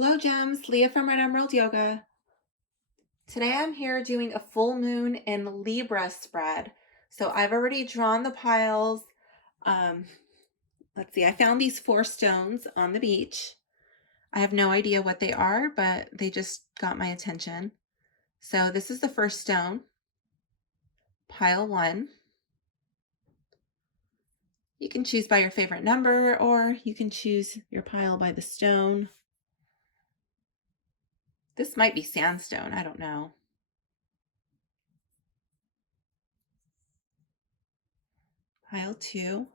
Hello, Gems. Leah from Red Emerald Yoga. Today I'm here doing a full moon in Libra spread. So I've already drawn the piles. Let's see, I found these 4 stones on the beach. I have no idea what they are, but they just got my attention. So this is the first stone, pile 1. You can choose by your favorite number, or you can choose your pile by the stone. This might be sandstone, I don't know. Pile 2.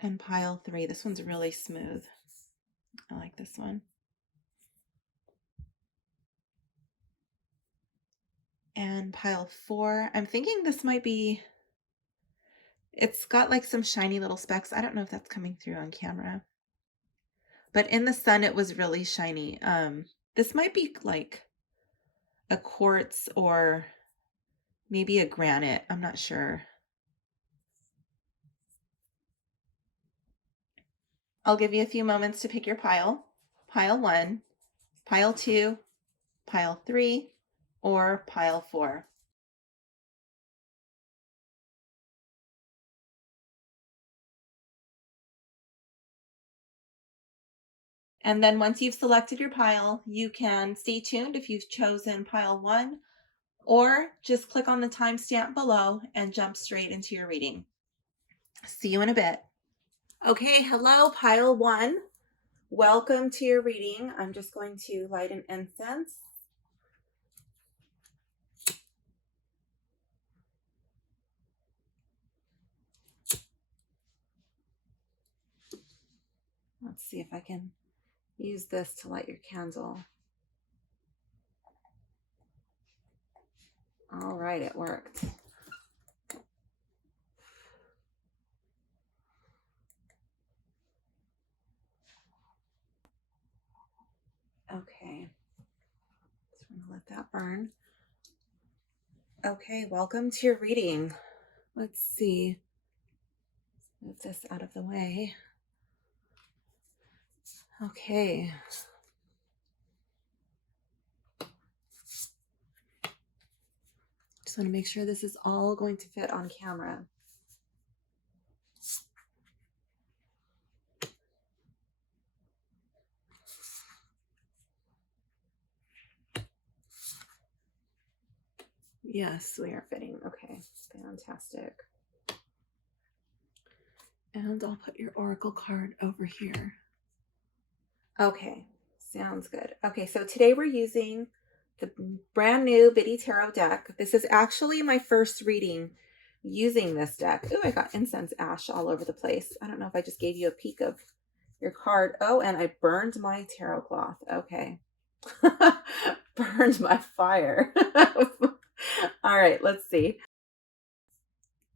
And pile 3. This one's really smooth. I like this one. And pile 4. I'm thinking this might be, it's got like some shiny little specks. I don't know if that's coming through on camera. But in the sun, it was really shiny. This might be like a quartz or maybe a granite. I'm not sure. I'll give you a few moments to pick your pile. Pile 1, pile 2, pile 3, or pile 4. And then once you've selected your pile, you can stay tuned if you've chosen pile 1, or just click on the timestamp below and jump straight into your reading. See you in a bit. Okay, hello, pile 1. Welcome to your reading. I'm just going to light an incense. Let's see if I can use this to light your candle. All right, it worked. Okay, so I'm gonna let that burn. Okay, welcome to your reading. Let's see. Move this out of the way. Okay. Just want to make sure this is all going to fit on camera. Yes, we are fitting. Okay, fantastic. And I'll put your oracle card over here. Okay, sounds good. Okay, so today we're using the brand new Biddy Tarot deck. This is actually my first reading using this deck. Ooh, I got incense ash all over the place. I don't know if I just gave you a peek of your card. Oh, and I burned my tarot cloth. Okay. Burned my fire. All right, let's see.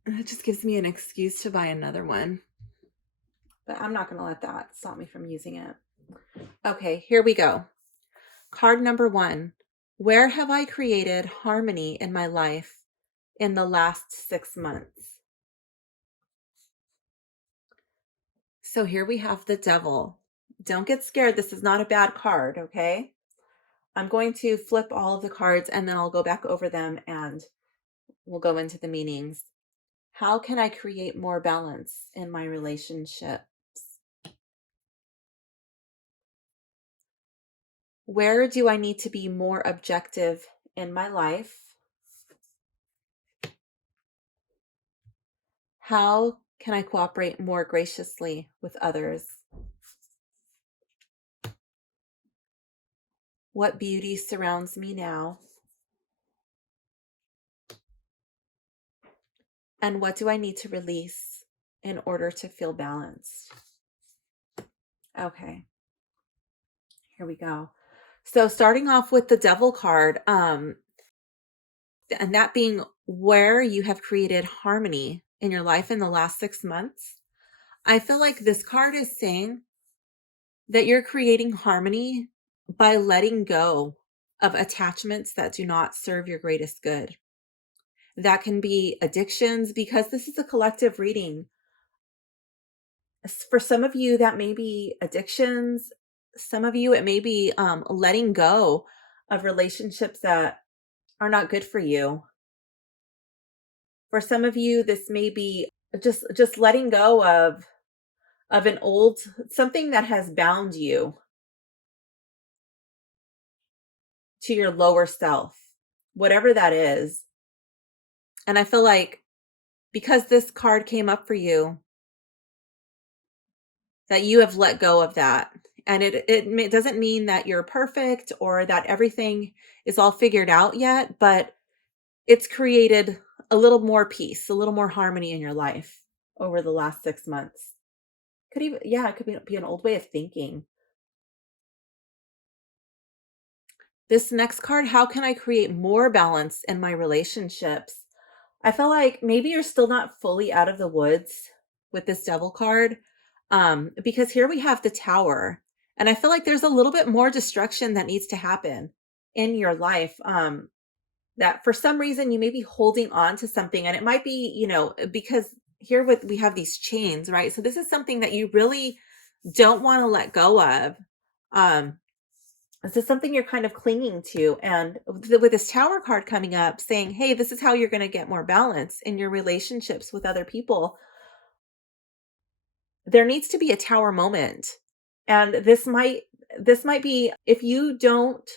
It just gives me an excuse to buy another one. But I'm not going to let that stop me from using it. Okay, here we go. Card number 1. Where have I created harmony in my life in the last 6 months? So here we have the Devil. Don't get scared. This is not a bad card, okay? I'm going to flip all of the cards and then I'll go back over them and we'll go into the meanings. How can I create more balance in my relationships? Where do I need to be more objective in my life? How can I cooperate more graciously with others? What beauty surrounds me now? And what do I need to release in order to feel balanced? Okay, here we go. So starting off with the Devil card, and that being where you have created harmony in your life in the last 6 months, I feel like this card is saying that you're creating harmony by letting go of attachments that do not serve your greatest good. That can be addictions, because this is a collective reading. For some of you, that may be addictions. Some of you, it may be letting go of relationships that are not good for you. For some of you, this may be just letting go of an old something that has bound you to your lower self, whatever that is. And I feel like because this card came up for you, that you have let go of that. And it doesn't mean that you're perfect or that everything is all figured out yet, but it's created a little more peace, a little more harmony in your life over the last 6 months. Could even, yeah, it could be an old way of thinking. This next card, how can I create more balance in my relationships? I feel like maybe you're still not fully out of the woods with this devil card. Because here we have the tower. And I feel like there's a little bit more destruction that needs to happen in your life. That for some reason you may be holding on to something, and it might be, because here we have these chains, right? So this is something that you really don't want to let go of. Um, this is something you're kind of clinging to. And with this tower card coming up saying, hey, this is how you're going to get more balance in your relationships with other people. There needs to be a tower moment. And this might be, if you don't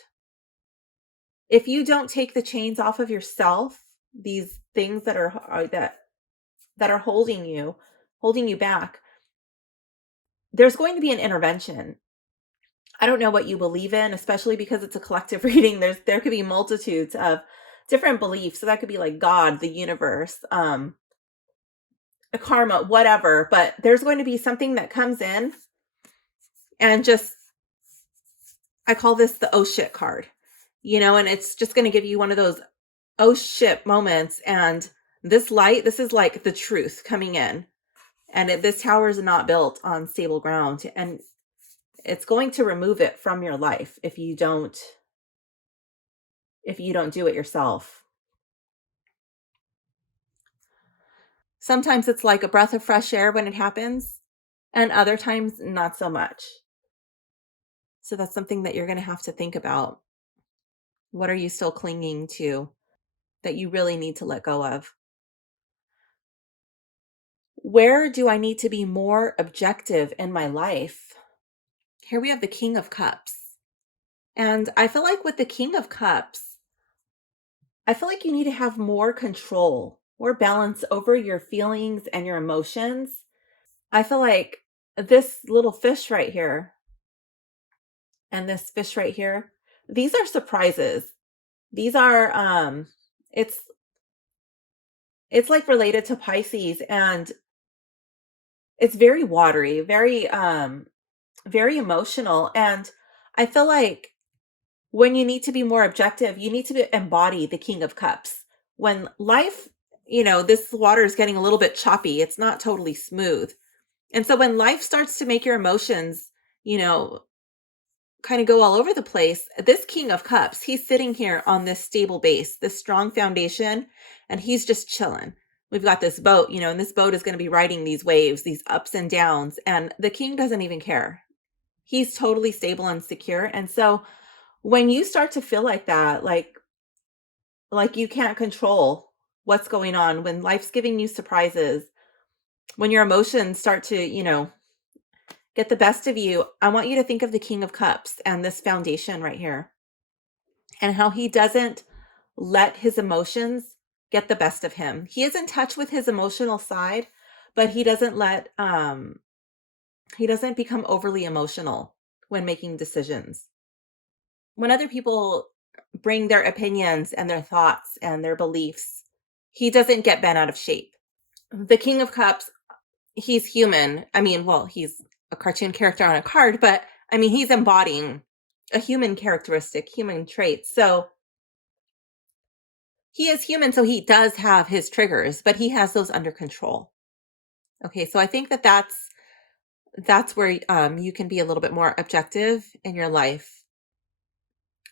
take the chains off of yourself, these things that are holding you back, there's going to be an intervention. I don't know what you believe in, especially because it's a collective reading. There could be multitudes of different beliefs. So that could be like God, the universe, karma, whatever. But there's going to be something that comes in and just, I call this the oh shit card, and it's just going to give you one of those oh shit moments. And this is like the truth coming in. And this tower is not built on stable ground. And it's going to remove it from your life if you don't do it yourself. Sometimes it's like a breath of fresh air when it happens, and other times not so much. So that's something that you're going to have to think about. What are you still clinging to that you really need to let go of? Where do I need to be more objective in my life? Here we have the King of Cups. And I feel like with the King of Cups, I feel like you need to have more control, more balance over your feelings and your emotions. I feel like this little fish right here and this fish right here, these are surprises. These are it's like related to Pisces, and it's very watery, very emotional. And I feel like when you need to be more objective, you need to embody the King of Cups. When life, this water is getting a little bit choppy, it's not totally smooth. And so when life starts to make your emotions, kind of go all over the place, this King of Cups, he's sitting here on this stable base, this strong foundation, and he's just chilling. We've got this boat, and this boat is going to be riding these waves, these ups and downs, and the king doesn't even care. He's totally stable and secure. And so when you start to feel like that, like you can't control what's going on, when life's giving you surprises, when your emotions start to, get the best of you, I want you to think of the King of Cups and this foundation right here, and how he doesn't let his emotions get the best of him. He is in touch with his emotional side, but he doesn't become overly emotional when making decisions. When other people bring their opinions and their thoughts and their beliefs, he doesn't get bent out of shape. The King of Cups, he's human. I mean, well, he's a cartoon character on a card, but I mean, he's embodying a human characteristic, human traits. So he is human, so he does have his triggers, but he has those under control. Okay, so I think that's where you can be a little bit more objective in your life.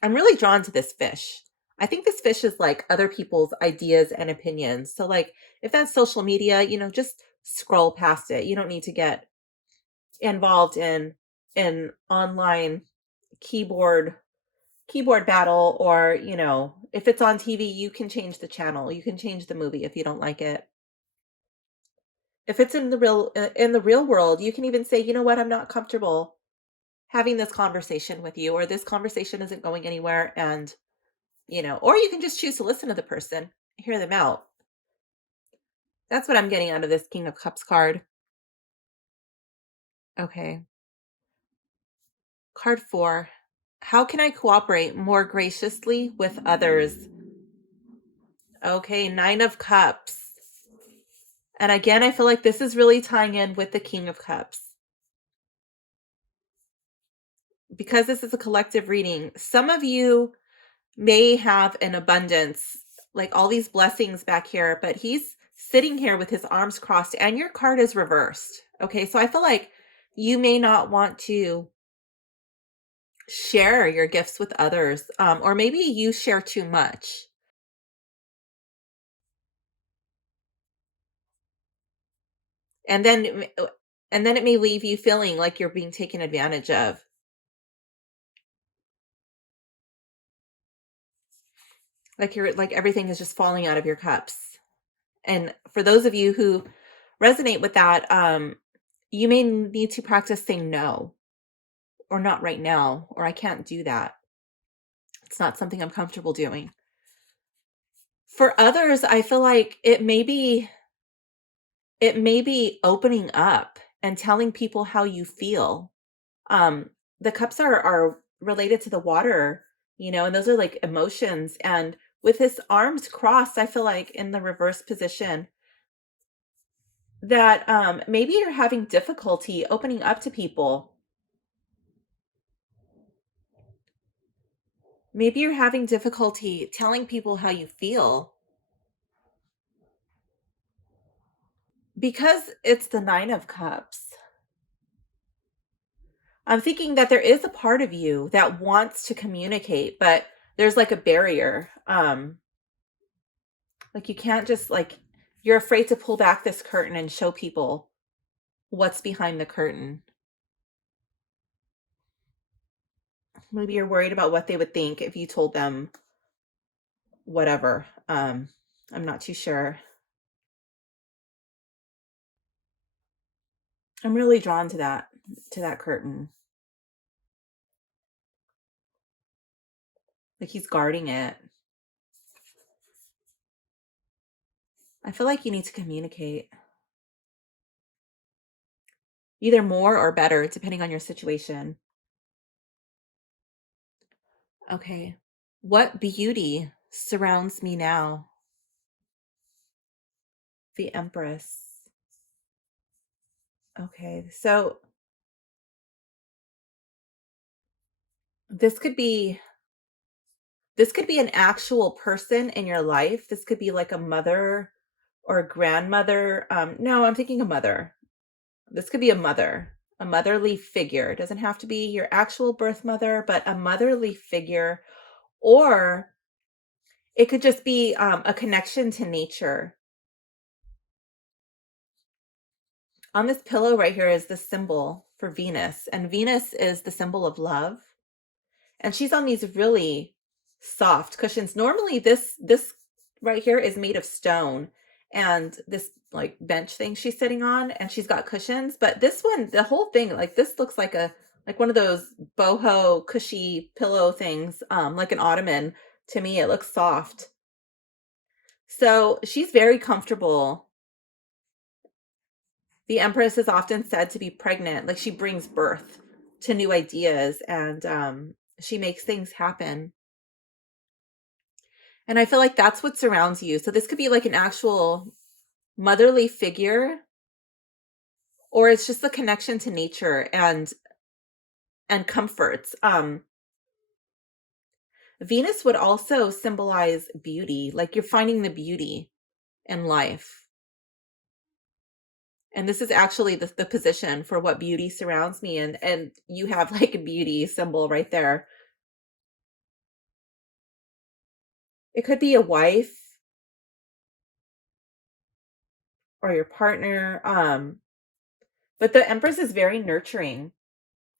I'm really drawn to this fish. I think this fish is like other people's ideas and opinions. So like if that's social media, just scroll past it. You don't need to get involved in online keyboard keyboard battle, or if it's on TV, you can change the channel. You can change the movie if you don't like it. If it's in the real world, you can even say, "You know what? I'm not comfortable having this conversation with you, or this conversation isn't going anywhere." And, or you can just choose to listen to the person, hear them out. That's what I'm getting out of this King of Cups card. Okay. Card 4. How can I cooperate more graciously with others? Okay, 9 of Cups. And again, I feel like this is really tying in with the King of Cups. Because this is a collective reading, some of you may have an abundance, like all these blessings back here, but he's sitting here with his arms crossed and your card is reversed. Okay, so I feel like you may not want to share your gifts with others, or maybe you share too much. And then it may leave you feeling like you're being taken advantage of. Like everything is just falling out of your cups. And for those of you who resonate with that, you may need to practice saying no, or not right now, or I can't do that. It's not something I'm comfortable doing. For others, I feel like it may be opening up and telling people how you feel. Um, the cups are related to the water, and those are like emotions. And with his arms crossed, I feel like in the reverse position, that maybe you're having difficulty opening up to people. Maybe you're having difficulty telling people how you feel because it's the 9 of Cups. I'm thinking that there is a part of you that wants to communicate, but there's like a barrier. Like you can't just like you're afraid to pull back this curtain and show people what's behind the curtain. Maybe you're worried about what they would think if you told them whatever. I'm not too sure. I'm really drawn to that curtain. Like he's guarding it. I feel like you need to communicate either more or better depending on your situation. Okay. What beauty surrounds me now? The Empress. Okay. So this could be an actual person in your life. This could be like a mother or a grandmother. No, I'm thinking a mother. This could be a motherly figure. It doesn't have to be your actual birth mother, but a motherly figure, or it could just be a connection to nature. On this pillow right here is the symbol for Venus, and Venus is the symbol of love. And she's on these really soft cushions. Normally this right here is made of stone, and this like bench thing she's sitting on, and she's got cushions, but this one, the whole thing, like this looks like one of those boho cushy pillow things, like an ottoman. To me, it looks soft. So she's very comfortable. The Empress is often said to be pregnant, like she brings birth to new ideas, and she makes things happen. And I feel like that's what surrounds you. So this could be like an actual motherly figure, or it's just the connection to nature and comforts. Venus would also symbolize beauty, like you're finding the beauty in life. And this is actually the position for what beauty surrounds me, and you have like a beauty symbol right there. It could be a wife or your partner. But the Empress is very nurturing.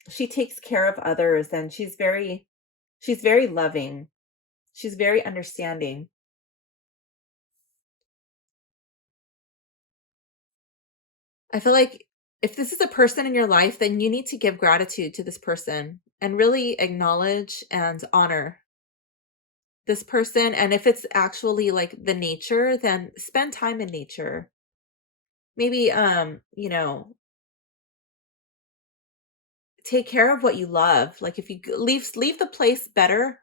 She takes care of others, and she's very loving. She's very understanding. I feel like if this is a person in your life, then you need to give gratitude to this person and really acknowledge and honor this person. And if it's actually like the nature, then spend time in nature. Maybe take care of what you love. Like if you leave the place better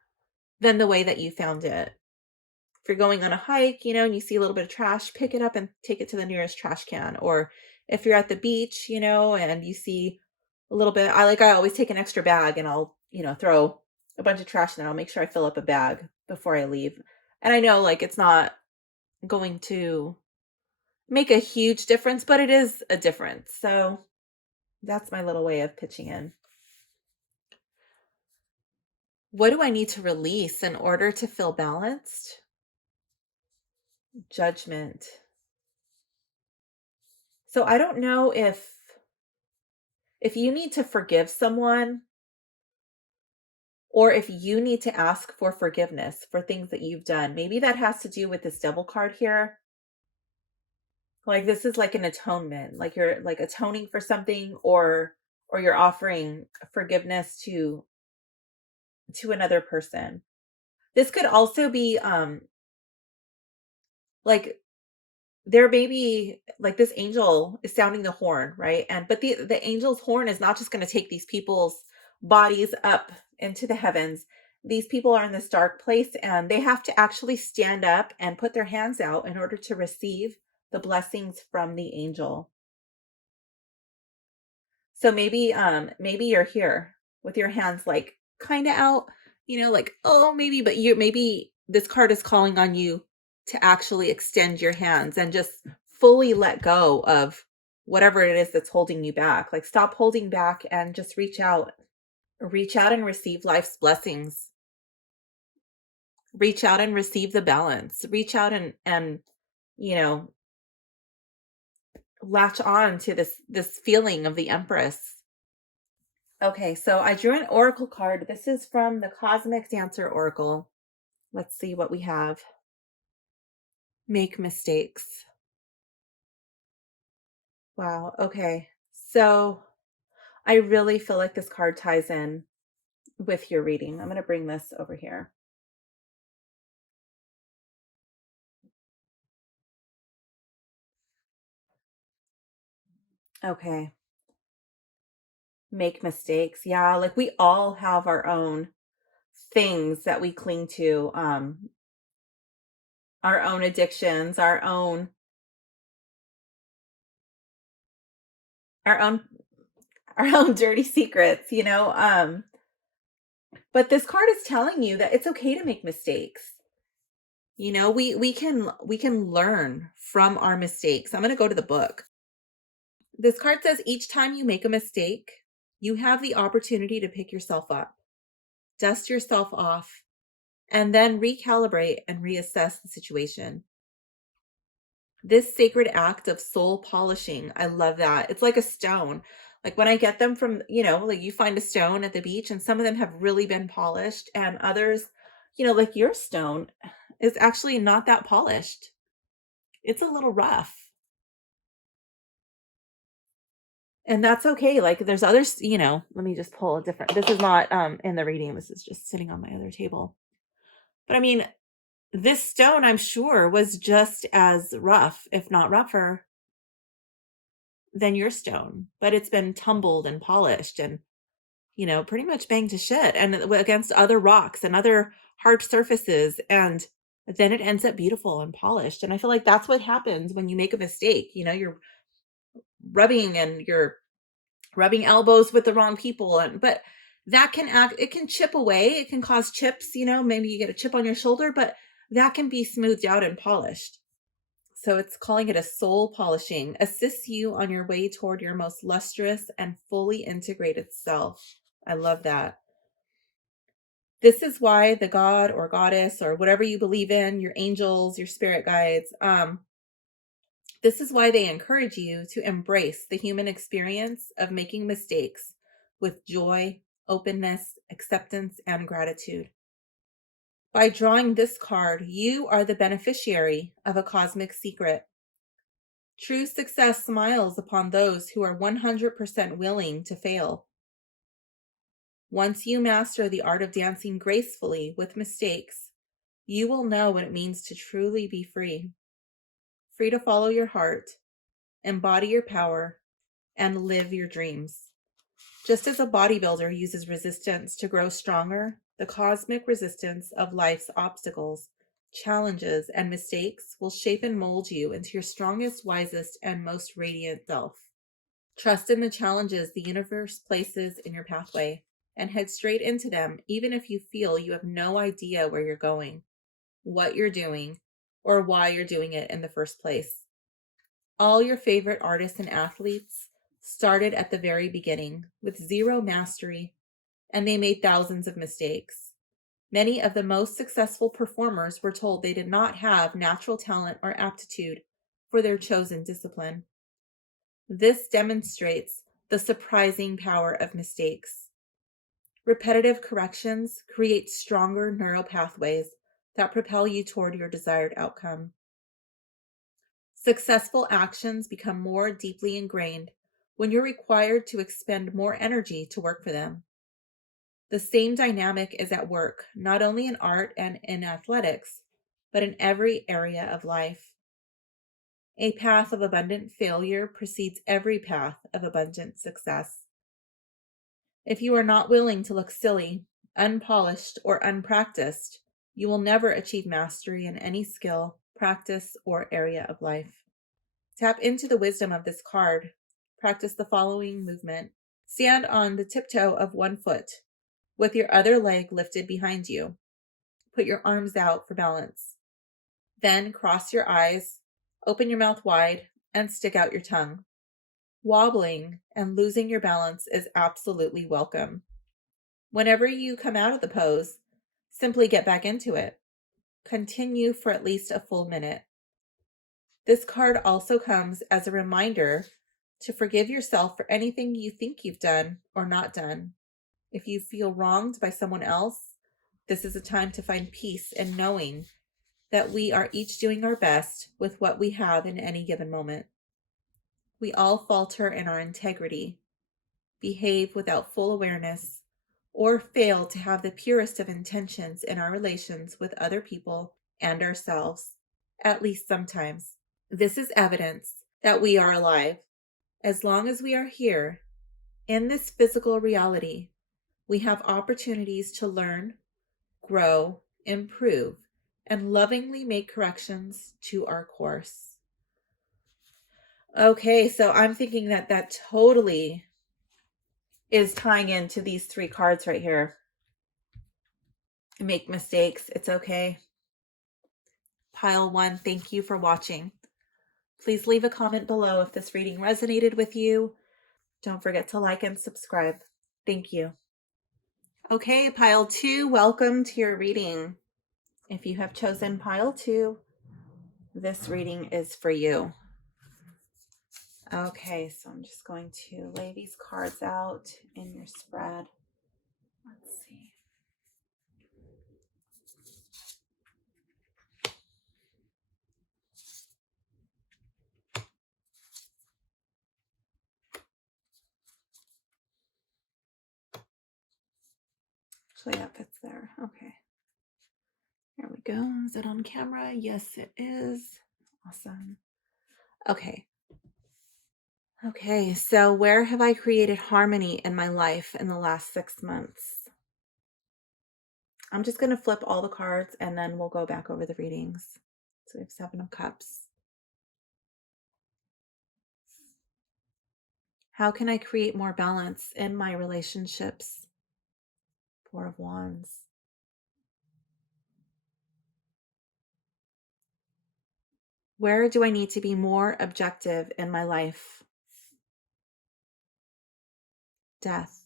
than the way that you found it. If you're going on a hike, and you see a little bit of trash, pick it up and take it to the nearest trash can. Or if you're at the beach, and you see a little bit, I always take an extra bag and I'll, throw a bunch of trash in there. I'll make sure I fill up a bag before I leave. And I know like it's not going to make a huge difference, but it is a difference. So that's my little way of pitching in. What do I need to release in order to feel balanced? Judgment. So I don't know if you need to forgive someone or if you need to ask for forgiveness for things that you've done. Maybe that has to do with this devil card here. Like this is like an atonement, like you're like atoning for something, or you're offering forgiveness to another person. This could also be like there may be like this angel is sounding the horn, right? And but the angel's horn is not just going to take these people's bodies up into the heavens. These people are in this dark place and they have to actually stand up and put their hands out in order to receive the blessings from the angel. So maybe you're here with your hands like kind of out, like oh maybe, but maybe this card is calling on you to actually extend your hands and just fully let go of whatever it is that's holding you back. Like stop holding back and just reach out. Reach out and receive life's blessings. Reach out and receive the balance. Reach out and you know, latch on to this feeling of the Empress. Okay, so I drew an oracle card. This is from the Cosmic Dancer Oracle. Let's see what we have. Make mistakes. Wow, okay. So I really feel like this card ties in with your reading. I'm going to bring this over here. Okay. Make mistakes. Yeah, like we all have our own things that we cling to, our own addictions, our own our own dirty secrets, but this card is telling you that it's okay to make mistakes. We can learn from our mistakes. I'm going to go to the book. This card says each time you make a mistake, you have the opportunity to pick yourself up, dust yourself off, and then recalibrate and reassess the situation. This sacred act of soul polishing, I love that. It's like a stone. Like when I get them from, like you find a stone at the beach and some of them have really been polished and others, like your stone is actually not that polished. It's a little rough. And that's okay. Like there's others, let me just pull a different. This is not in the reading. This is just sitting on my other table. But I mean, this stone I'm sure was just as rough, if not rougher than your stone, but it's been tumbled and polished and, pretty much banged to shit and against other rocks and other hard surfaces. And then it ends up beautiful and polished. And I feel like that's what happens when you make a mistake. You're rubbing and you're rubbing elbows with the wrong people. But that it can chip away. It can cause chips, maybe you get a chip on your shoulder, but that can be smoothed out and polished. So it's calling it a soul polishing, assists you on your way toward your most lustrous and fully integrated self. I love that. This is why the god or goddess or whatever you believe in, your angels, your spirit guides, this is why they encourage you to embrace the human experience of making mistakes with joy, openness, acceptance, and gratitude. By drawing this card, you are the beneficiary of a cosmic secret. True success smiles upon those who are 100% willing to fail. Once you master the art of dancing gracefully with mistakes, you will know what it means to truly be free. Free to follow your heart, embody your power, and live your dreams. Just as a bodybuilder uses resistance to grow stronger, the cosmic resistance of life's obstacles, challenges, and mistakes will shape and mold you into your strongest, wisest, and most radiant self. Trust in the challenges the universe places in your pathway and head straight into them, even if you feel you have no idea where you're going, what you're doing, or why you're doing it in the first place. All your favorite artists and athletes started at the very beginning with zero mastery, and they made thousands of mistakes. Many of the most successful performers were told they did not have natural talent or aptitude for their chosen discipline. This demonstrates the surprising power of mistakes. Repetitive corrections create stronger neural pathways that propel you toward your desired outcome. Successful actions become more deeply ingrained when you're required to expend more energy to work for them. The same dynamic is at work, not only in art and in athletics, but in every area of life. A path of abundant failure precedes every path of abundant success. If you are not willing to look silly, unpolished, or unpracticed, you will never achieve mastery in any skill, practice, or area of life. Tap into the wisdom of this card. Practice the following movement. Stand on the tiptoe of one foot with your other leg lifted behind you. Put your arms out for balance. Then cross your eyes, open your mouth wide, and stick out your tongue. Wobbling and losing your balance is absolutely welcome. Whenever you come out of the pose, simply get back into it. Continue for at least a full minute. This card also comes as a reminder to forgive yourself for anything you think you've done or not done. If you feel wronged by someone else, this is a time to find peace in knowing that we are each doing our best with what we have in any given moment. We all falter in our integrity, behave without full awareness, or fail to have the purest of intentions in our relations with other people and ourselves, at least sometimes. This is evidence that we are alive. As long as we are here, in this physical reality, we have opportunities to learn, grow, improve, and lovingly make corrections to our course. Okay, so I'm thinking that that totally is tying into these three cards right here. Make mistakes, it's okay. Pile 1, thank you for watching. Please leave a comment below if this reading resonated with you. Don't forget to like and subscribe. Thank you. Okay, pile 2, welcome to your reading. If you have chosen pile 2, this reading is for you. Okay, so I'm just going to lay these cards out in your spread. Let's see. Actually, that fits there. Okay. There we go. Is it on camera? Yes, it is. Awesome. Okay. Okay, so where have I created harmony in my life in the last 6 months? I'm just going to flip all the cards and then we'll go back over the readings. So we have 7 of Cups. How can I create more balance in my relationships? 4 of Wands. Where do I need to be more objective in my life? Death.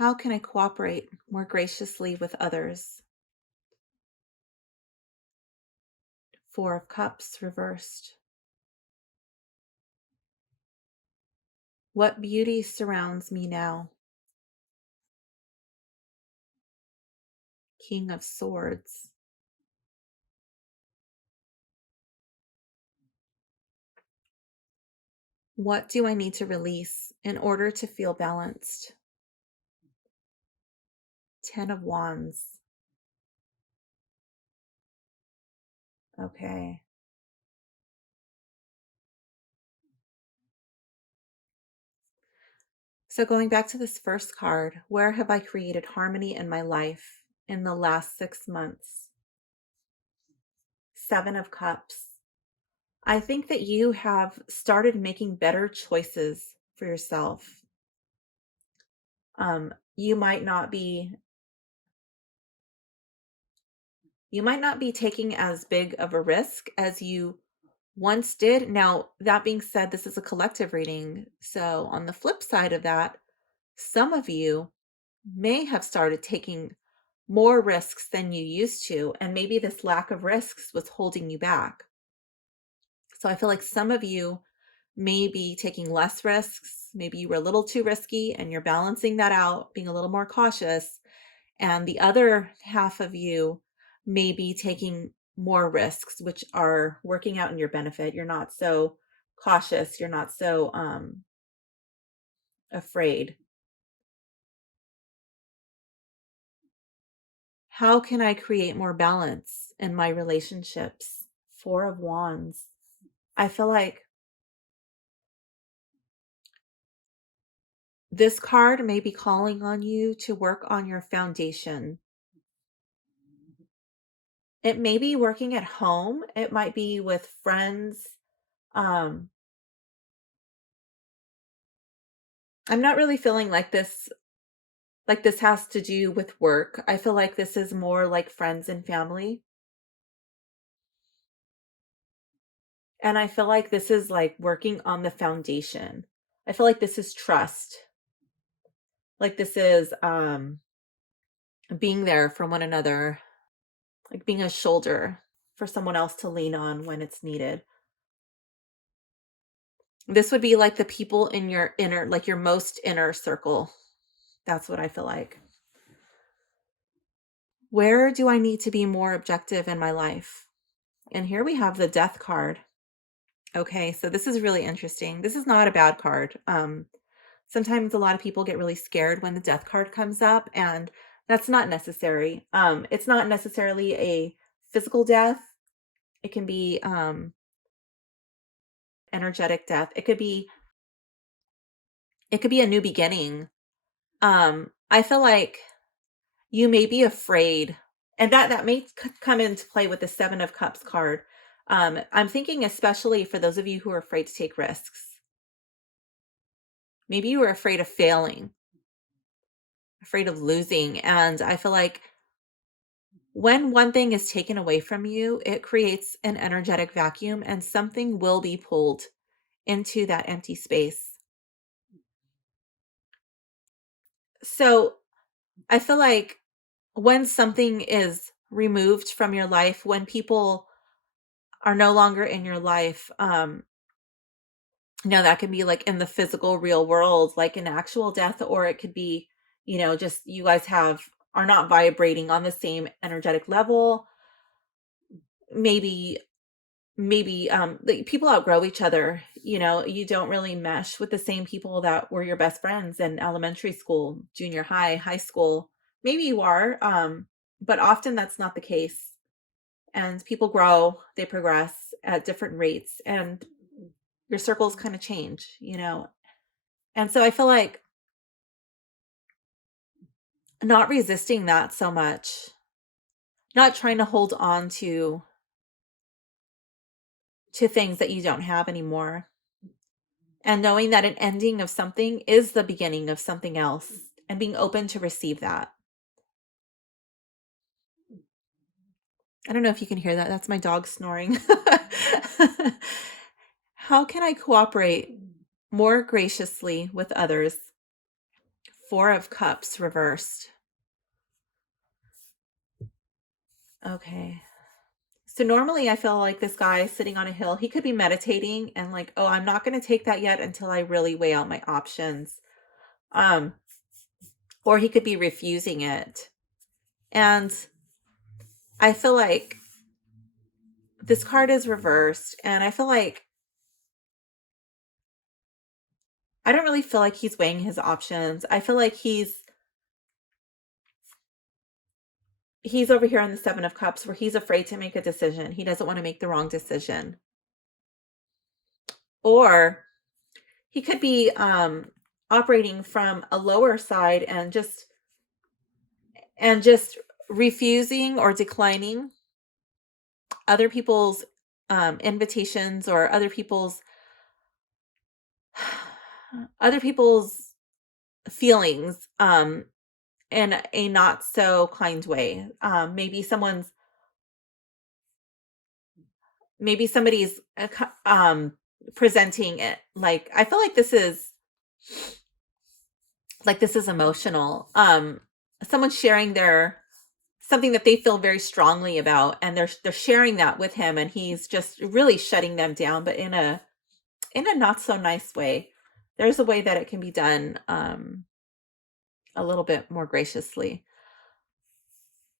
How can I cooperate more graciously with others? Four of Cups reversed. What beauty surrounds me now? King of Swords. What do I need to release in order to feel balanced? Ten of Wands. Okay. So going back to this first card, where have I created harmony in my life in the last 6 months? Seven of Cups. I think that you have started making better choices for yourself. You might not be taking as big of a risk as you once did. Now, that being said, this is a collective reading. So, on the flip side of that, some of you may have started taking more risks than you used to, and maybe this lack of risks was holding you back. So, I feel like some of you may be taking less risks. Maybe you were a little too risky and you're balancing that out, being a little more cautious. And the other half of you may be taking more risks, which are working out in your benefit. You're not so cautious. You're not so afraid. How can I create more balance in my relationships? Four of Wands. I feel like this card may be calling on you to work on your foundation. It may be working at home. It might be with friends. Um, I'm not really feeling like this has to do with work. I feel like this is more like friends and family. And I feel like this is like working on the foundation. I feel like this is trust. Like this is being there for one another, like being a shoulder for someone else to lean on when it's needed. This would be like the people in your inner, like your most inner circle. That's what I feel like. Where do I need to be more objective in my life? And here we have the Death card. Okay, so this is really interesting. This is not a bad card. Sometimes a lot of people get really scared when the Death card comes up, and that's not necessary. It's not necessarily a physical death. It can be energetic death. It could be a new beginning. I feel like you may be afraid, and that may come into play with the Seven of Cups card. I'm thinking especially for those of you who are afraid to take risks. Maybe you were afraid of failing, afraid of losing, and I feel like when one thing is taken away from you, it creates an energetic vacuum and something will be pulled into that empty space. So, I feel like when something is removed from your life, when people are no longer in your life, that can be like in the physical real world, like an actual death, or it could be, just you guys are not vibrating on the same energetic level. Maybe like people outgrow each other. You don't really mesh with the same people that were your best friends in elementary school, junior high, high school. Maybe you are, but often that's not the case. And people grow, they progress at different rates, and your circles kind of change. And so I feel like not resisting that so much, not trying to hold on to things that you don't have anymore, and knowing that an ending of something is the beginning of something else, and being open to receive that. I don't know if you can hear that. That's my dog snoring. How can I cooperate more graciously with others? Four of Cups reversed. Okay. So normally I feel like this guy sitting on a hill, he could be meditating and like, oh, I'm not going to take that yet until I really weigh out my options. Um, or he could be refusing it. And I feel like this card is reversed, and I feel like I don't really feel like he's weighing his options. I feel like he's over here on the Seven of Cups where he's afraid to make a decision. He doesn't want to make the wrong decision. Or he could be operating from a lower side and just refusing or declining other people's invitations or other people's feelings in a not so kind way. Maybe somebody's presenting it like, I feel like this is emotional. Someone sharing their something that they feel very strongly about, and they're sharing that with him, and he's just really shutting them down, but in a not so nice way. There's a way that it can be done a little bit more graciously.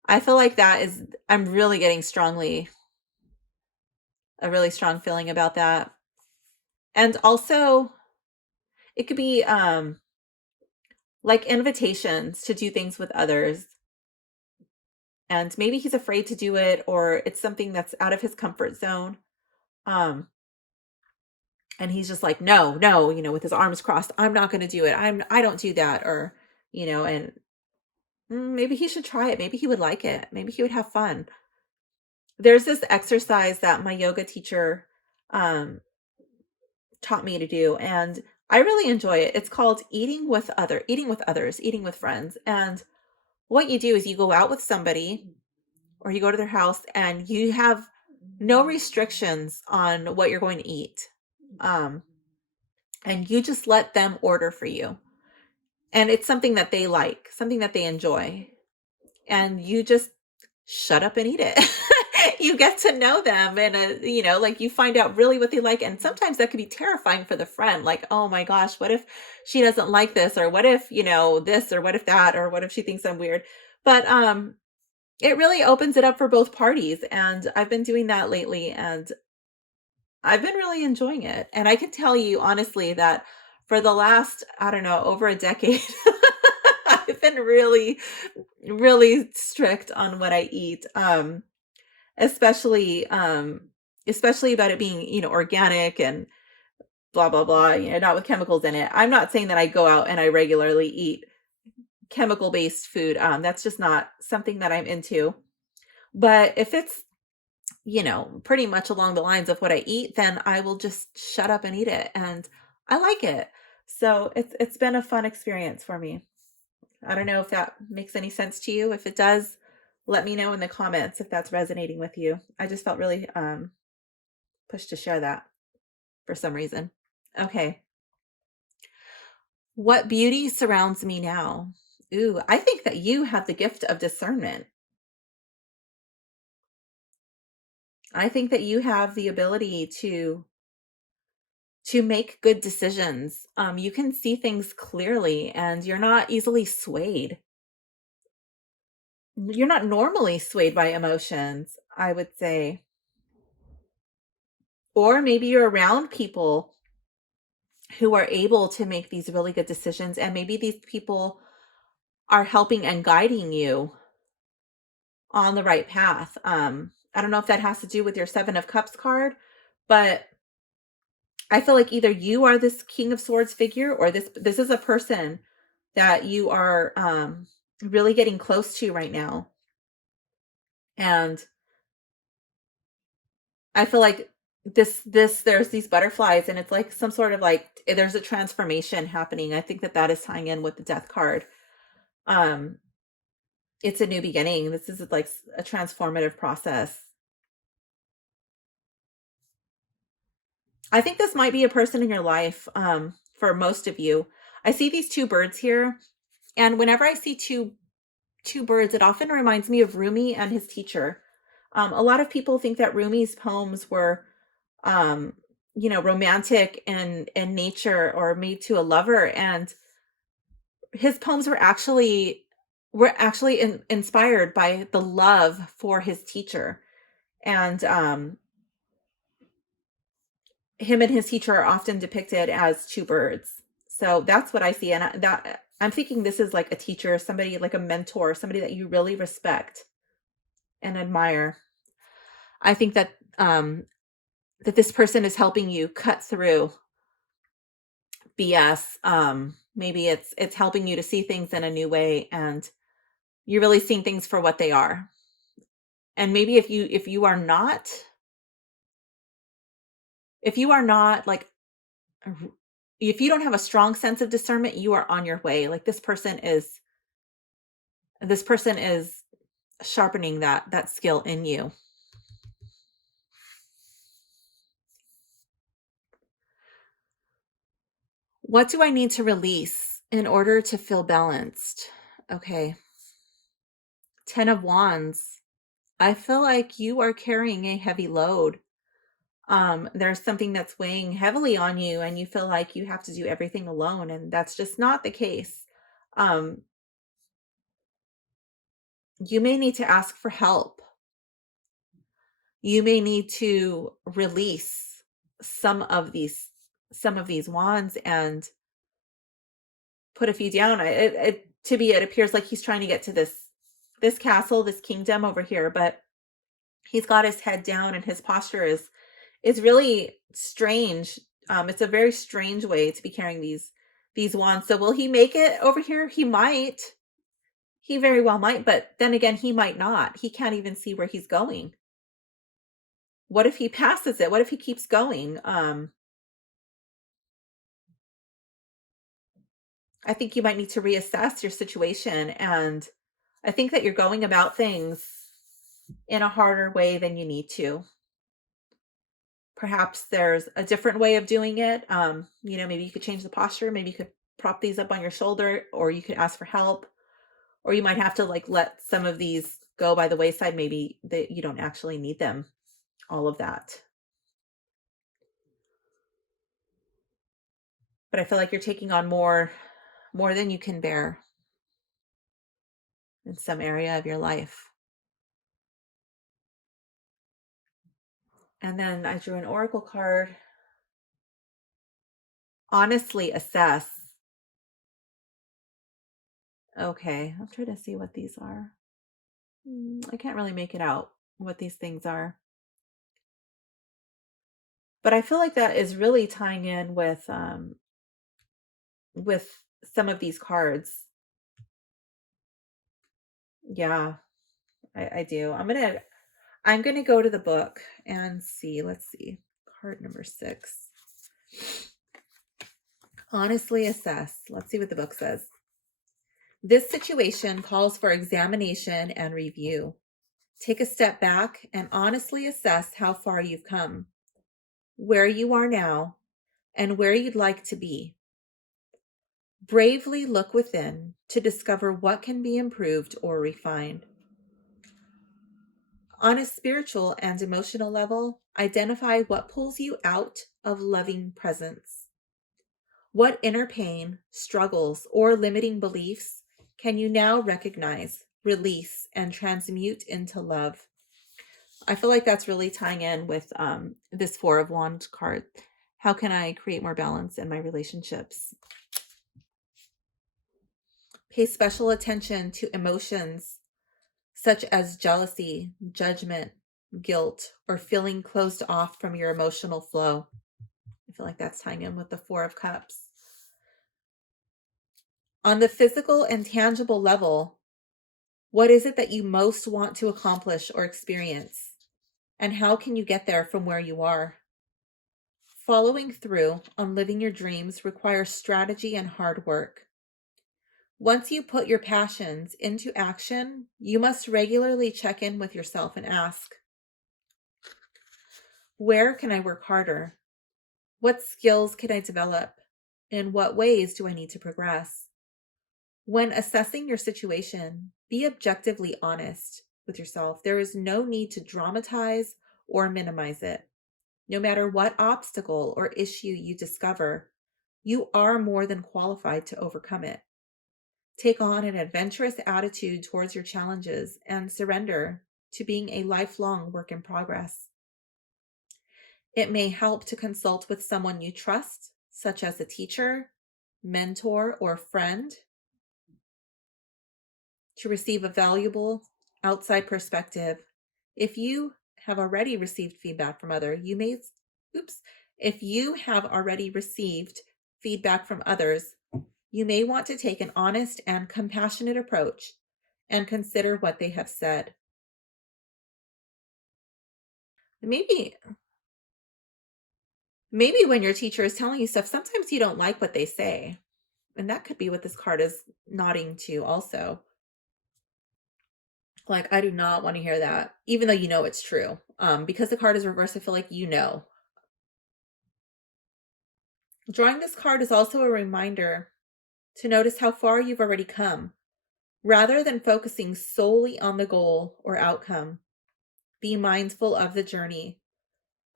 I feel like I'm really getting a really strong feeling about that. And also it could be like invitations to do things with others. And maybe he's afraid to do it, or it's something that's out of his comfort zone. Um, and he's just like, no, no, with his arms crossed, I'm not going to do it. I don't do that. Or, and maybe he should try it. Maybe he would like it. Maybe he would have fun. There's this exercise that my yoga teacher um, taught me to do, and I really enjoy it. It's called eating with others, eating with friends. And what you do is you go out with somebody or you go to their house and you have no restrictions on what you're going to eat. And you just let them order for you. And it's something that they like, something that they enjoy. And you just shut up and eat it. You get to know them, and like, you find out really what they like. And sometimes that could be terrifying for the friend. Like, oh my gosh, what if she doesn't like this? Or what if, this, or what if that, or what if she thinks I'm weird? But it really opens it up for both parties. And I've been doing that lately, and I've been really enjoying it. And I can tell you honestly that for the last, I don't know, over a decade, I've been really, really strict on what I eat. Especially especially about it being, organic and blah blah blah, not with chemicals in it. I'm not saying that I go out and I regularly eat chemical based food. That's just not something that I'm into. But if it's, pretty much along the lines of what I eat, then I will just shut up and eat it, and I like it. So it's been a fun experience for me. I don't know if that makes any sense to you. If it does, let me know in the comments if that's resonating with you. I just felt really pushed to share that for some reason. Okay. What beauty surrounds me now? Ooh, I think that you have the gift of discernment. I think that you have the ability to make good decisions. You can see things clearly, and you're not easily swayed. You're not normally swayed by emotions, I would say. Or maybe you're around people who are able to make these really good decisions, and maybe these people are helping and guiding you on the right path. I don't know if that has to do with your Seven of Cups card, but I feel like either you are this King of Swords figure, or this is a person that you are really getting close to right now. And I feel like there's these butterflies, and it's like some sort of like there's a transformation happening. I think that is tying in with the Death card. Um, it's a new beginning. This is like a transformative process. I think this might be a person in your life, for most of you. I see these two birds here, And whenever I see two birds, it often reminds me of Rumi and his teacher. A lot of people think that Rumi's poems were, um, romantic and in nature or made to a lover, and his poems were actually inspired by the love for his teacher. And him and his teacher are often depicted as two birds. So that's what I see, and that I'm thinking this is like a teacher, somebody like a mentor, somebody that you really respect and admire. I think that this person is helping you cut through BS. Maybe it's helping you to see things in a new way, and you're really seeing things for what they are. And maybe if you are not like, if you don't have a strong sense of discernment, you are on your way. Like this person is sharpening that skill in you. What do I need to release in order to feel balanced? Okay. 10 of Wands. I feel like you are carrying a heavy load. There's something that's weighing heavily on you, and you feel like you have to do everything alone, and that's just not the case. Um, you may need to ask for help. You may need to release some of these wands and put a few down. It appears like he's trying to get to this castle, this kingdom over here, but he's got his head down and his posture is really strange. It's a very strange way to be carrying these wands. So will he make it over here? He might. He very well might, but then again, he might not. He can't even see where he's going. What if he passes it? What if he keeps going? I think you might need to reassess your situation, and I think that you're going about things in a harder way than you need to. Perhaps there's a different way of doing it. Maybe you could change the posture. Maybe you could prop these up on your shoulder, or you could ask for help, or you might have to like let some of these go by the wayside. Maybe that you don't actually need them. All of that. But I feel like you're taking on more than you can bear in some area of your life. And then I drew an oracle card. Honestly assess. Okay, I'm trying to see what these are. I can't really make it out what these things are. But I feel like that is really tying in with some of these cards. Yeah, I do. I'm gonna go to the book and see. Let's see. Card number 6. Honestly assess. Let's see what the book says. This situation calls for examination and review. Take a step back and honestly assess how far you've come, where you are now, and where you'd like to be. Bravely look within to discover what can be improved or refined. On a spiritual and emotional level, identify what pulls you out of loving presence. What inner pain, struggles, or limiting beliefs can you now recognize, release, and transmute into love? I feel like that's really tying in with this 4 of Wands card. How can I create more balance in my relationships? Pay special attention to emotions such as jealousy, judgment, guilt, or feeling closed off from your emotional flow. I feel like that's tying in with the 4 of Cups. On the physical and tangible level, what is it that you most want to accomplish or experience? And how can you get there from where you are? Following through on living your dreams requires strategy and hard work. Once you put your passions into action, you must regularly check in with yourself and ask, where can I work harder? What skills can I develop? In what ways do I need to progress? When assessing your situation, be objectively honest with yourself. There is no need to dramatize or minimize it. No matter what obstacle or issue you discover, you are more than qualified to overcome it. Take on an adventurous attitude towards your challenges and surrender to being a lifelong work in progress. It may help to consult with someone you trust, such as a teacher, mentor, or friend, to receive a valuable outside perspective. If you have already received feedback from other, you may oops, if you have already received feedback from others, you may want to take an honest and compassionate approach and consider what they have said. Maybe maybe when your teacher is telling you stuff, sometimes you don't like what they say. And that could be what this card is nodding to also. Like, I do not want to hear that, even though you know it's true. Because the card is reversed, I feel like you know. Drawing this card is also a reminder to notice how far you've already come. Rather than focusing solely on the goal or outcome, be mindful of the journey.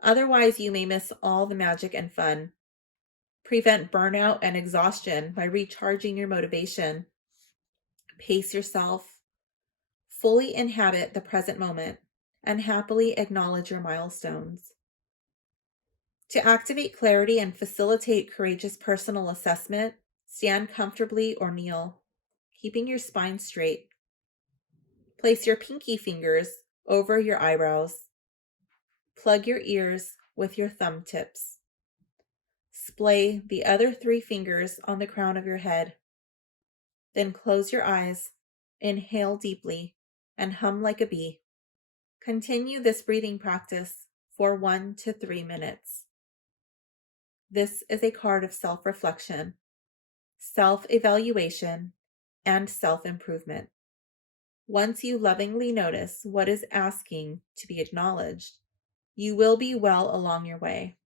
Otherwise, you may miss all the magic and fun. Prevent burnout and exhaustion by recharging your motivation. Pace yourself. Fully inhabit the present moment and happily acknowledge your milestones. To activate clarity and facilitate courageous personal assessment, stand comfortably or kneel, keeping your spine straight. Place your pinky fingers over your eyebrows. Plug your ears with your thumb tips. Splay the other 3 fingers on the crown of your head. Then close your eyes, inhale deeply, and hum like a bee. Continue this breathing practice for 1 to 3 minutes. This is a card of self-reflection, self-evaluation, and self-improvement. Once you lovingly notice what is asking to be acknowledged, you will be well along your way.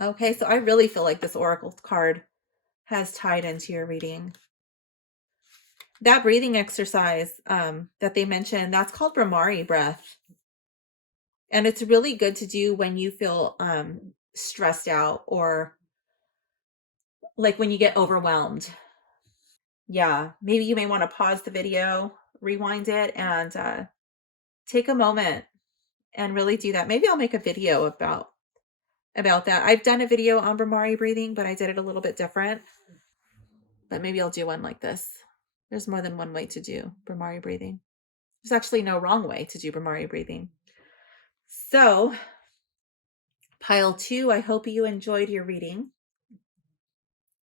Okay, so I really feel like this oracle card has tied into your reading. That breathing exercise that they mentioned, that's called Brahmari breath. And it's really good to do when you feel stressed out or like when you get overwhelmed. Yeah, maybe you may want to pause the video, rewind it, and take a moment and really do that. Maybe I'll make a video about that. I've done a video on Brahmari breathing, but I did it a little bit different. But maybe I'll do one like this. There's more than one way to do Brahmari breathing. There's actually no wrong way to do Brahmari breathing. So, pile 2, I hope you enjoyed your reading.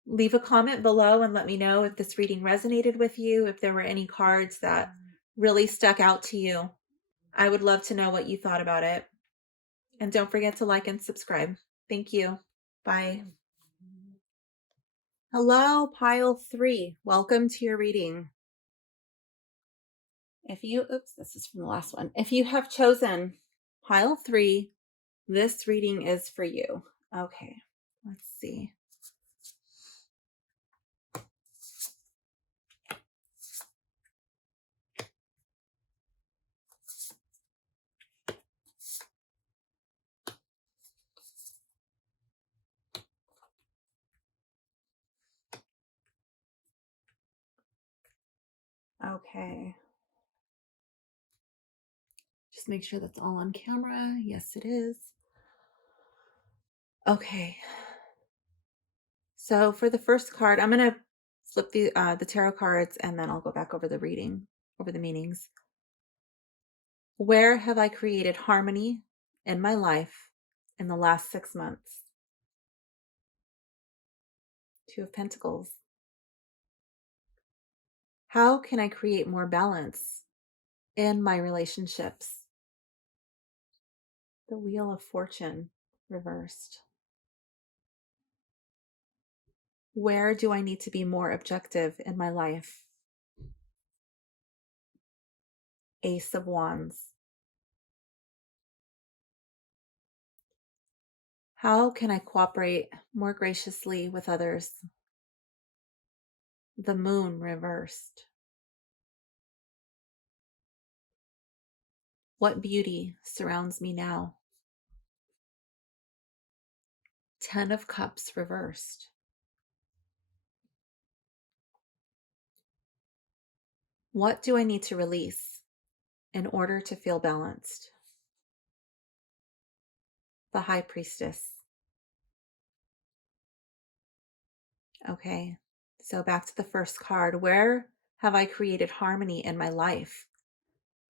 Leave a comment below and let me know if this reading resonated with you, if there were any cards that really stuck out to you. I would love to know what you thought about it. And don't forget to like and subscribe. Thank you. Bye. Hello, pile 3. Welcome to your reading. This is from the last one. If you have chosen pile 3, this reading is for you. Okay, let's see. Okay. Just make sure that's all on camera. Yes, it is. Okay. So for the first card, I'm going to flip the tarot cards and then I'll go back over the reading, over the meanings. Where have I created harmony in my life in the last 6 months? 2 of Pentacles. How can I create more balance in my relationships? The Wheel of Fortune reversed. Where do I need to be more objective in my life? Ace of Wands. How can I cooperate more graciously with others? The moon reversed. What beauty surrounds me now? 10 of Cups reversed. What do I need to release in order to feel balanced? The High Priestess. Okay, so back to the first card. Where have I created harmony in my life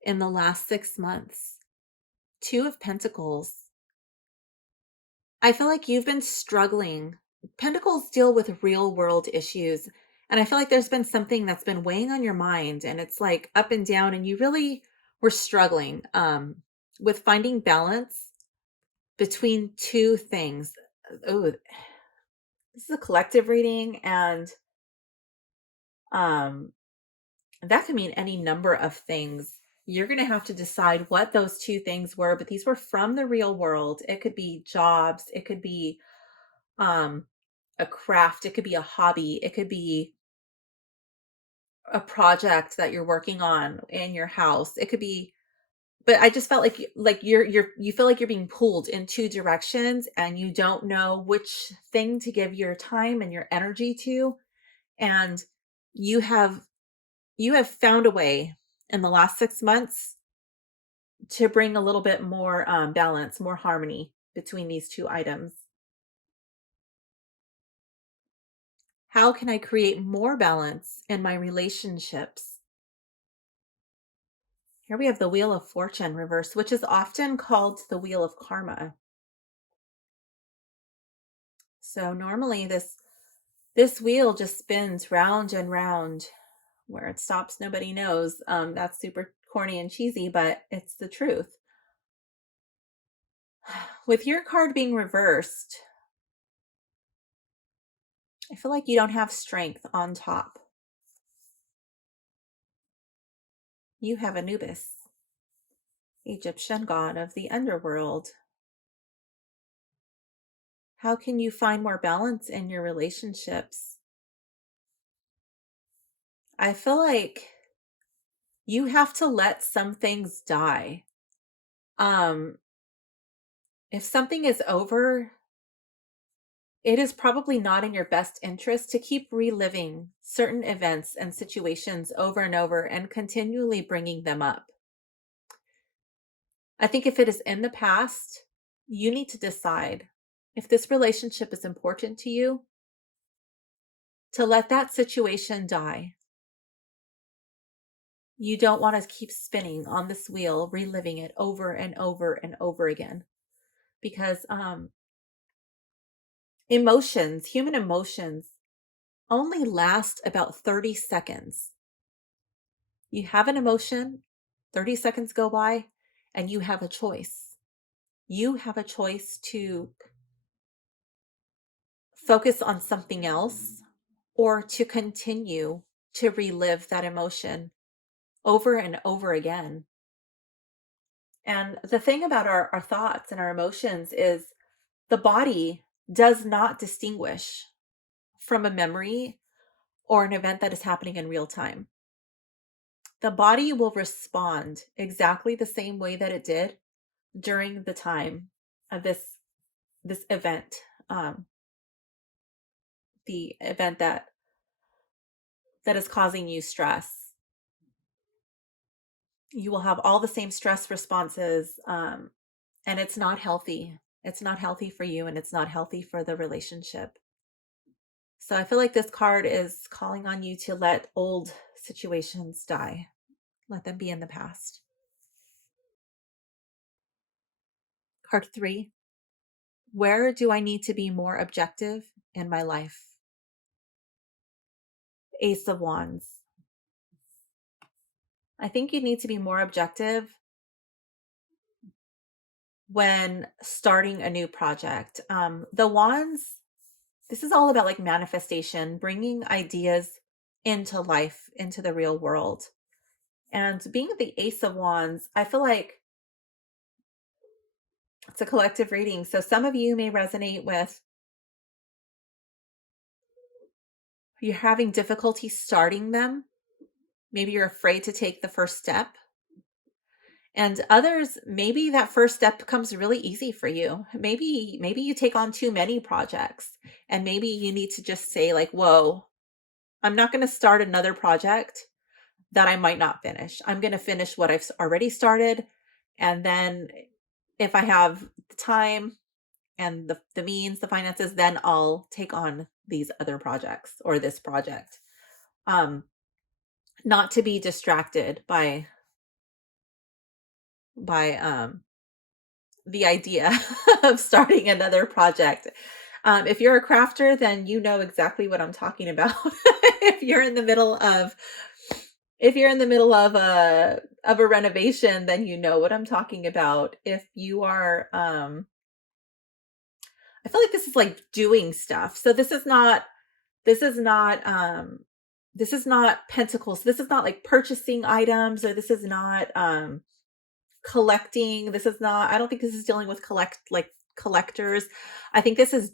in the last 6 months? Two of Pentacles. I feel like you've been struggling. Pentacles deal with real world issues. And I feel like there's been something that's been weighing on your mind and it's like up and down, and you really were struggling with finding balance between two things. Oh, this is a collective reading, and um, that could mean any number of things. You're going to have to decide what those two things were, but these were from the real world. It could be jobs, it could be um a craft, it could be a hobby, it could be a project that you're working on in your house, it could be, but I just felt like you feel like you're being pulled in two directions and you don't know which thing to give your time and your energy to. And you have found a way in the last 6 months to bring a little bit more balance, more harmony between these two items. How can I create more balance in my relationships? Here we have the Wheel of Fortune reversed, which is often called the Wheel of Karma. So normally this wheel just spins round and round. Where it stops, nobody knows. That's super corny and cheesy, but it's the truth. With your card being reversed, I feel like you don't have strength on top. You have Anubis, Egyptian god of the underworld. How can you find more balance in your relationships? I feel like you have to let some things die. Um, if something is over, it is probably not in your best interest to keep reliving certain events and situations over and over and continually bringing them up. I think if it is in the past, you need to decide if this relationship is important to you, to let that situation die. You don't want to keep spinning on this wheel, reliving it over and over and over again. Because human emotions, only last about 30 seconds. You have an emotion, 30 seconds go by, and you have a choice. You have a choice to focus on something else or to continue to relive that emotion over and over again. And the thing about our thoughts and our emotions is the body does not distinguish from a memory or an event that is happening in real time. The body will respond exactly the same way that it did during the time of this event, the event that is causing you stress. You will have all the same stress responses, and it's not healthy. It's not healthy for you, and it's not healthy for the relationship. So I feel like this card is calling on you to let old situations die. Let them be in the past. Card 3. Where do I need to be more objective in my life? Ace of Wands. I think you need to be more objective when starting a new project. The wands, this is all about like manifestation, bringing ideas into life, into the real world. And being the Ace of Wands, I feel like it's a collective reading. So some of you may resonate with You're having difficulty starting them. Maybe you're afraid to take the first step. And others, maybe that first step becomes really easy for you. Maybe you take on too many projects, and maybe you need to just say like, "Whoa, I'm not going to start another project that I might not finish. I'm going to finish what I've already started, and then if I have the time and the means, the finances, then I'll take on these other projects or this project." Um not to be distracted by the idea of starting another project. If you're a crafter, then you know exactly what I'm talking about. if you're in the middle of if you're in the middle of a renovation, then you know what I'm talking about. If you are I feel like this is like doing stuff. So this is not this is not pentacles. This is not like purchasing items, or this is not collecting. This is not, I don't think this is dealing with collectors. I think this is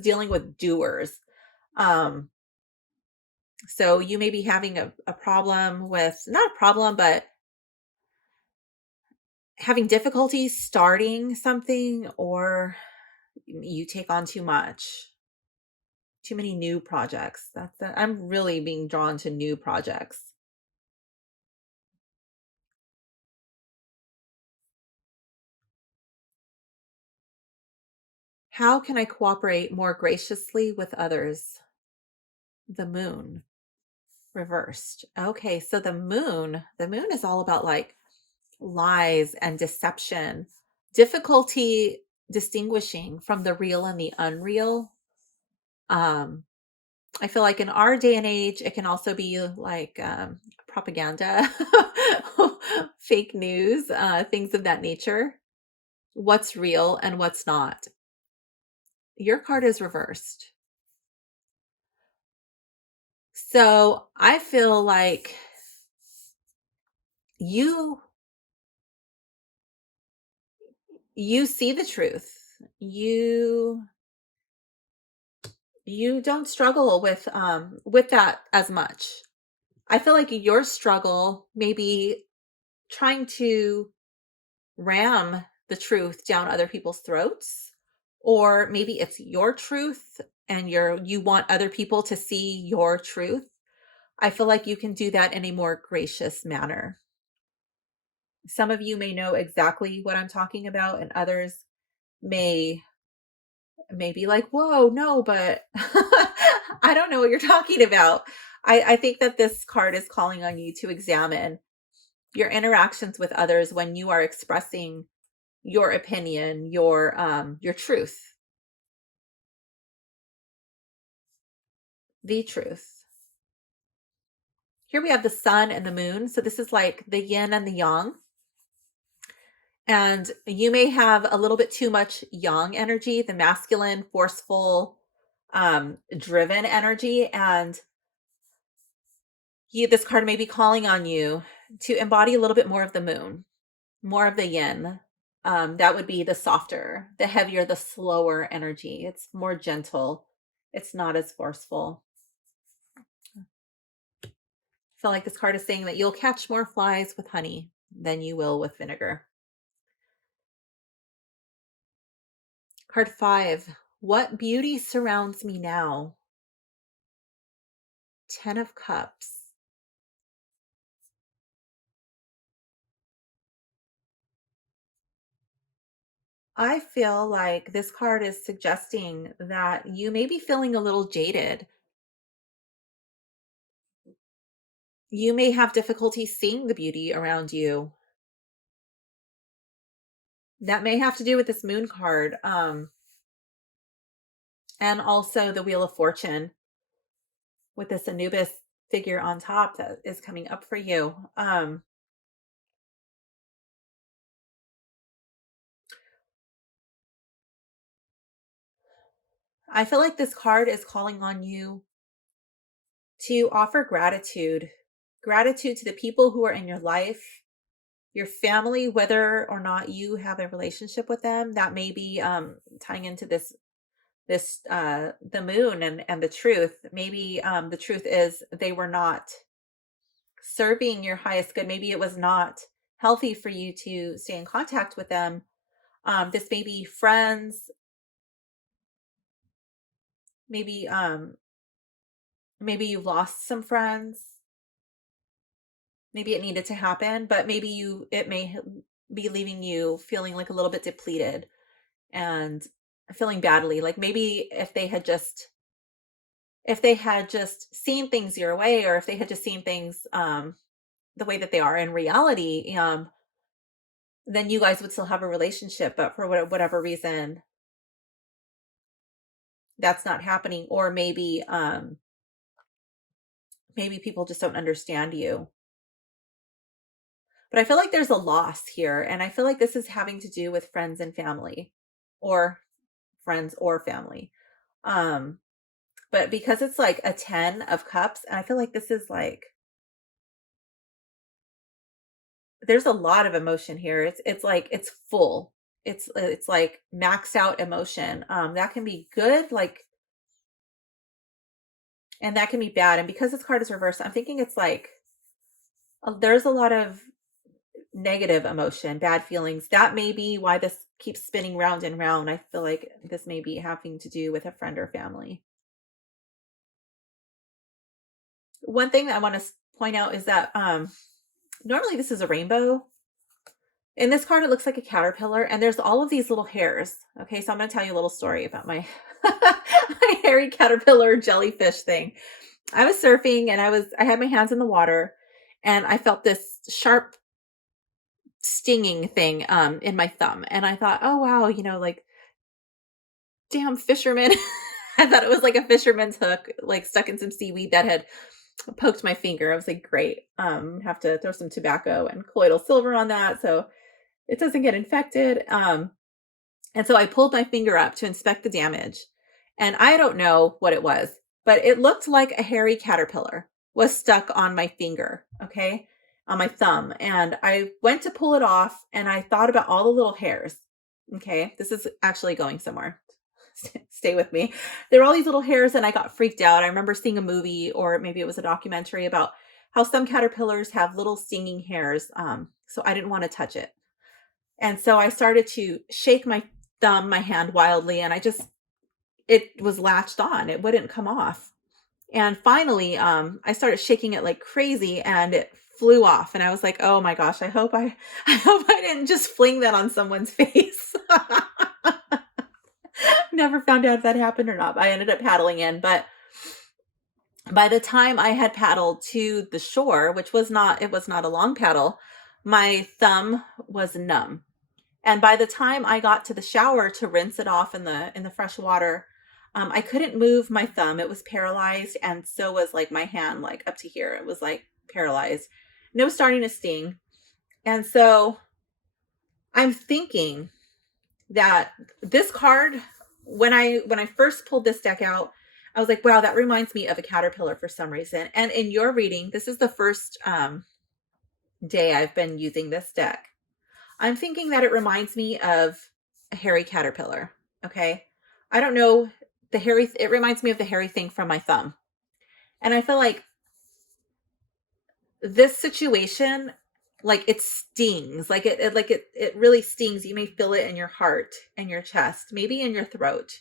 dealing with doers. Um so you may be having a problem with, not a problem, but having difficulty starting something, or you take on too much, too many new projects. I'm really being drawn to new projects. How can I cooperate more graciously with others? The moon reversed. Okay, so the moon is all about like lies and deception, difficulty distinguishing from the real and the unreal. Um, I feel like in our day and age, it can also be like propaganda, fake news, things of that nature. What's real and what's not. Your card is reversed. So I feel like you you see the truth. You don't struggle with that as much. I feel like your struggle may be trying to ram the truth down other people's throats, or maybe it's your truth and you want other people to see your truth. I feel like you can do that in a more gracious manner. Some of you may know exactly what I'm talking about, and others may be like, whoa, no, but I don't know what you're talking about. I think that this card is calling on you to examine your interactions with others when you are expressing your opinion, your truth, the truth. Here we have the sun and the moon. So this is like the yin and the yang. And you may have a little bit too much yang energy, the masculine, forceful, driven energy. And this card may be calling on you to embody a little bit more of the moon, more of the yin. That would be the softer, the heavier, the slower energy. It's more gentle. It's not as forceful. I feel like this card is saying that you'll catch more flies with honey than you will with vinegar. Card 5. What beauty surrounds me now? 10 of Cups. I feel like this card is suggesting that you may be feeling a little jaded. You may have difficulty seeing the beauty around you. That may have to do with this moon card, and also the Wheel of Fortune with this Anubis figure on top that is coming up for you. I feel like this card is calling on you to offer gratitude to the people who are in your life, your family, whether or not you have a relationship with them. That may be tying into the moon and the truth. Maybe the truth is they were not serving your highest good. Maybe it was not healthy for you to stay in contact with them. This may be friends, maybe maybe you lost some friends. Maybe it needed to happen, but maybe it may be leaving you feeling like a little bit depleted and feeling badly. Like maybe if they had just seen things your way, or if they had just seen things the way that they are in reality, then you guys would still have a relationship. But for whatever reason, that's not happening. Or maybe people just don't understand you. But I feel like there's a loss here, and I feel like this is having to do with friends and family, or friends or family. Um, but because it's like a 10 of cups, and I feel like this is like there's a lot of emotion here. It's like it's full. It's like maxed out emotion. That can be good, like, and that can be bad. And because this card is reversed, I'm thinking it's like there's a lot of negative emotion, bad feelings. That may be why this keeps spinning round and round. I feel like this may be having to do with a friend or family. One thing that I want to point out is that normally this is a rainbow. In this card, it looks like a caterpillar, and there's all of these little hairs. Okay, so I'm going to tell you a little story about my my hairy caterpillar jellyfish thing. I was surfing, and I had my hands in the water, and I felt this sharp stinging thing in my thumb, and I thought, oh wow, like, damn fisherman. I thought it was like a fisherman's hook, like stuck in some seaweed that had poked my finger. I was like, great. Have to throw some tobacco and colloidal silver on that so it doesn't get infected. And so I pulled my finger up to inspect the damage. And I don't know what it was, but it looked like a hairy caterpillar was stuck on my finger, okay, on my thumb. And I went to pull it off, and I thought about all the little hairs. Okay, this is actually going somewhere. Stay with me. There were all these little hairs, and I got freaked out. I remember seeing a movie, or maybe it was a documentary, about how some caterpillars have little stinging hairs. So I didn't want to touch it. And so I started to shake my my hand wildly, and it was latched on. It wouldn't come off. And finally, I started shaking it like crazy, and it flew off. And I was like, oh my gosh, I hope I didn't just fling that on someone's face. Never found out if that happened or not. I ended up paddling in, but by the time I had paddled to the shore, it was not a long paddle, my thumb was numb. And by the time I got to the shower to rinse it off in the fresh water, I couldn't move my thumb. It was paralyzed, and so was like my hand, like up to here. It was like paralyzed. And it was starting to sting. And so I'm thinking that this card, when I first pulled this deck out, I was like, wow, that reminds me of a caterpillar for some reason. And in your reading, this is the first day I've been using this deck. I'm thinking that it reminds me of a hairy caterpillar. Okay. I don't know, it reminds me of the hairy thing from my thumb. And I feel like this situation, like, it stings, like it really stings. You may feel it in your heart and your chest, maybe in your throat.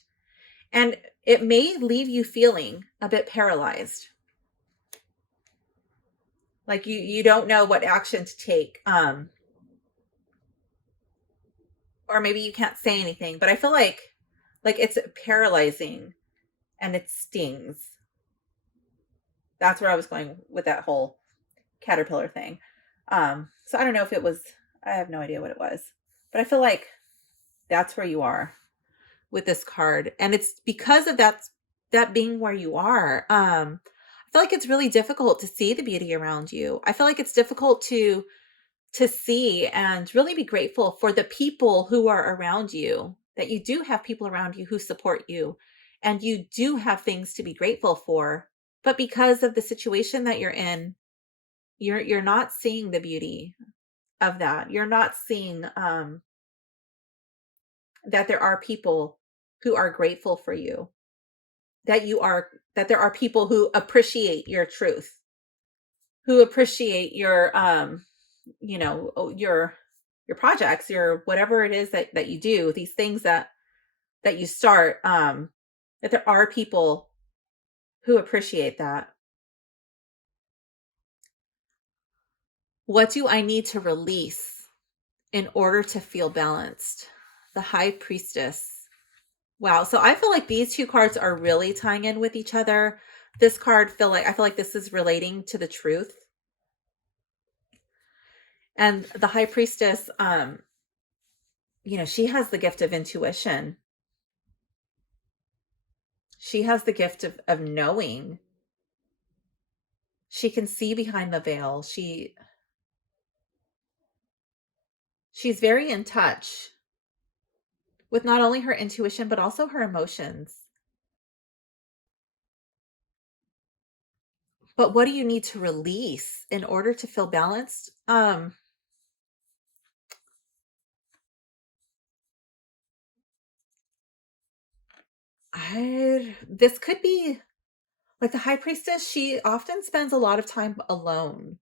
And it may leave you feeling a bit paralyzed. Like you don't know what action to take. Or maybe you can't say anything, but I feel like it's paralyzing and it stings. That's where I was going with that whole caterpillar thing. So I don't know if it was, I have no idea what it was, but I feel like that's where you are with this card. And it's because of that being where you are. I feel like it's really difficult to see the beauty around you. I feel like it's difficult to see and really be grateful for the people who are around you, that you do have people around you who support you, and you do have things to be grateful for. But because of the situation that you're in, you're not seeing the beauty of that. You're not seeing that there are people who are grateful for you, that there are people who appreciate your truth, who appreciate your your projects, your whatever it is that you do, these things that you start, that there are people who appreciate that. What do I need to release in order to feel balanced? The High Priestess. Wow. So I feel like these two cards are really tying in with each other. This card I feel like this is relating to the truth. And the High Priestess, she has the gift of intuition. She has the gift of knowing. She can see behind the veil. She's very in touch with not only her intuition, but also her emotions. But what do you need to release in order to feel balanced? This could be like the High Priestess. She often spends a lot of time alone.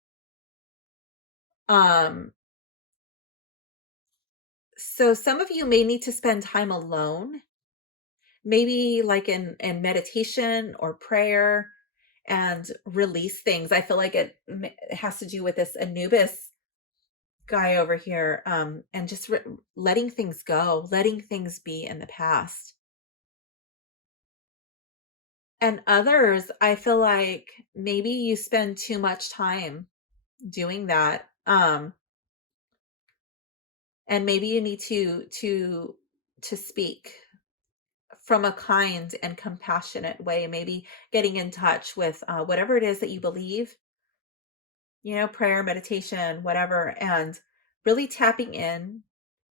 Um, so some of you may need to spend time alone, maybe like in meditation or prayer, and release things. I feel like it has to do with this Anubis guy over here, and just letting things go, letting things be in the past. And others, I feel like maybe you spend too much time doing that. And maybe you need to speak from a kind and compassionate way, maybe getting in touch with whatever it is that you believe, prayer, meditation, whatever, and really tapping in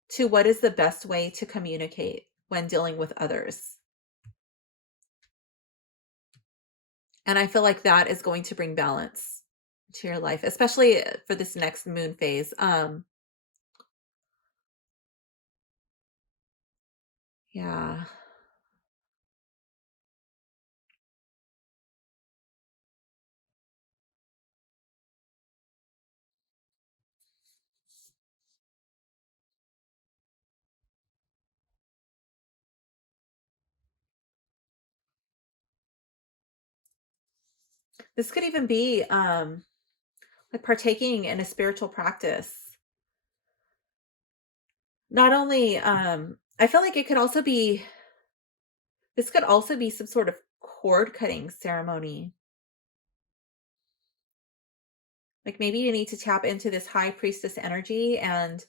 to what is the best way to communicate when dealing with others. And I feel like that is going to bring balance to your life, especially for this next moon phase. Yeah. This could even be like partaking in a spiritual practice. Not only I feel like this could also be some sort of cord cutting ceremony. Like maybe you need to tap into this high priestess energy and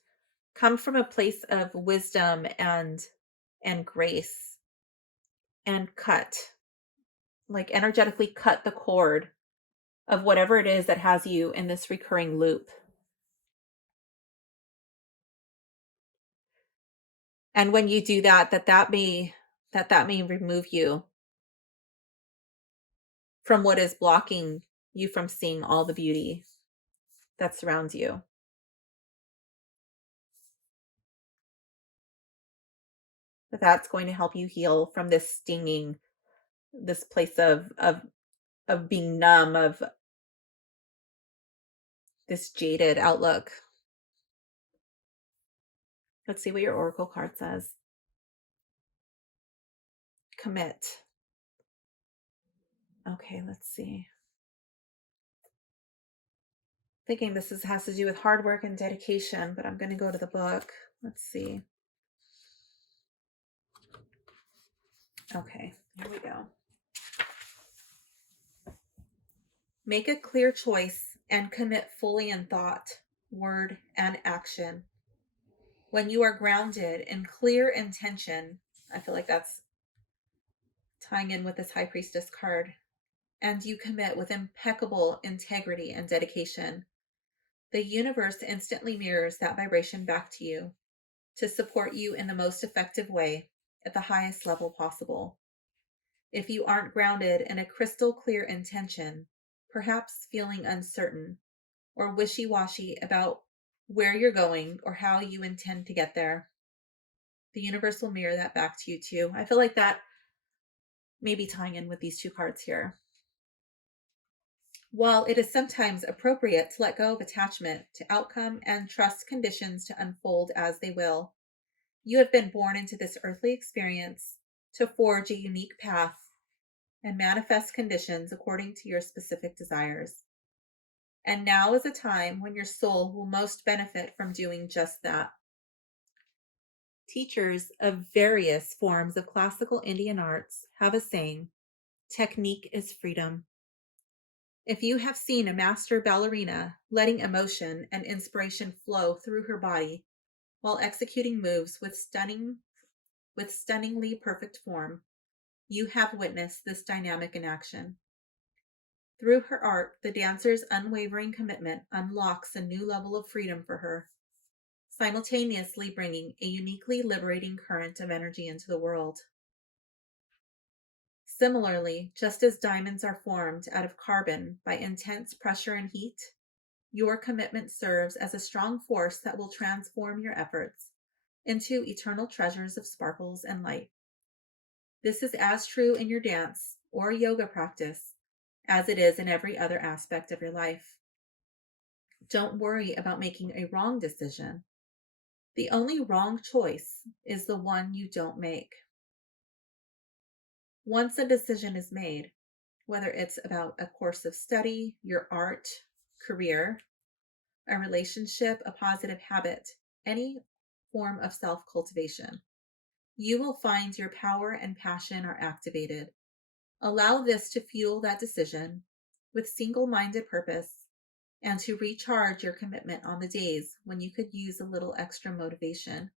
come from a place of wisdom and grace, and energetically cut the cord of whatever it is that has you in this recurring loop. And when you do that, that may remove you from what is blocking you from seeing all the beauty that surrounds you. That's going to help you heal from this stinging, this place of being numb, of this jaded outlook. Let's see what your oracle card says. Commit. Okay, let's see. Thinking has to do with hard work and dedication, but I'm going to go to the book. Let's see. Okay, here we go. Make a clear choice and commit fully in thought, word, and action. When you are grounded in clear intention, I feel like that's tying in with this High Priestess card, and you commit with impeccable integrity and dedication, the universe instantly mirrors that vibration back to you to support you in the most effective way at the highest level possible. If you aren't grounded in a crystal clear intention, perhaps feeling uncertain or wishy-washy about where you're going or how you intend to get there, The universe will mirror that back to you too. I feel like that may be tying in with these two cards here. While it is sometimes appropriate to let go of attachment to outcome and trust conditions to unfold as they will, you have been born into this earthly experience to forge a unique path and manifest conditions according to your specific desires. And now is a time when your soul will most benefit from doing just that. Teachers of various forms of classical Indian arts have a saying, technique is freedom. If you have seen a master ballerina letting emotion and inspiration flow through her body while executing moves with stunningly perfect form, you have witnessed this dynamic in action. Through her art, the dancer's unwavering commitment unlocks a new level of freedom for her, simultaneously bringing a uniquely liberating current of energy into the world. Similarly, just as diamonds are formed out of carbon by intense pressure and heat, your commitment serves as a strong force that will transform your efforts into eternal treasures of sparkles and light. This is as true in your dance or yoga practice as it is in every other aspect of your life. Don't worry about making a wrong decision. The only wrong choice is the one you don't make. Once a decision is made, whether it's about a course of study, your art, career, a relationship, a positive habit, any form of self-cultivation, you will find your power and passion are activated. Allow this to fuel that decision with single-minded purpose and to recharge your commitment on the days when you could use a little extra motivation.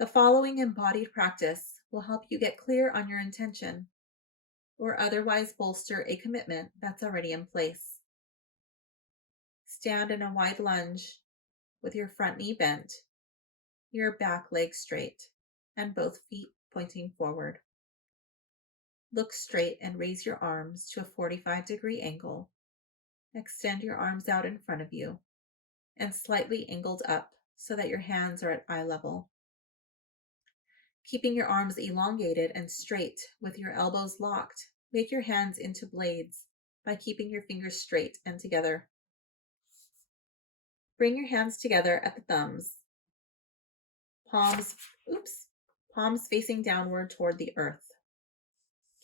The following embodied practice will help you get clear on your intention or otherwise bolster a commitment that's already in place. Stand in a wide lunge with your front knee bent, your back leg straight, and both feet pointing forward. Look straight and raise your arms to a 45-degree angle. Extend your arms out in front of you and slightly angled up so that your hands are at eye level. Keeping your arms elongated and straight with your elbows locked, make your hands into blades by keeping your fingers straight and together. Bring your hands together at the thumbs, palms facing downward toward the earth.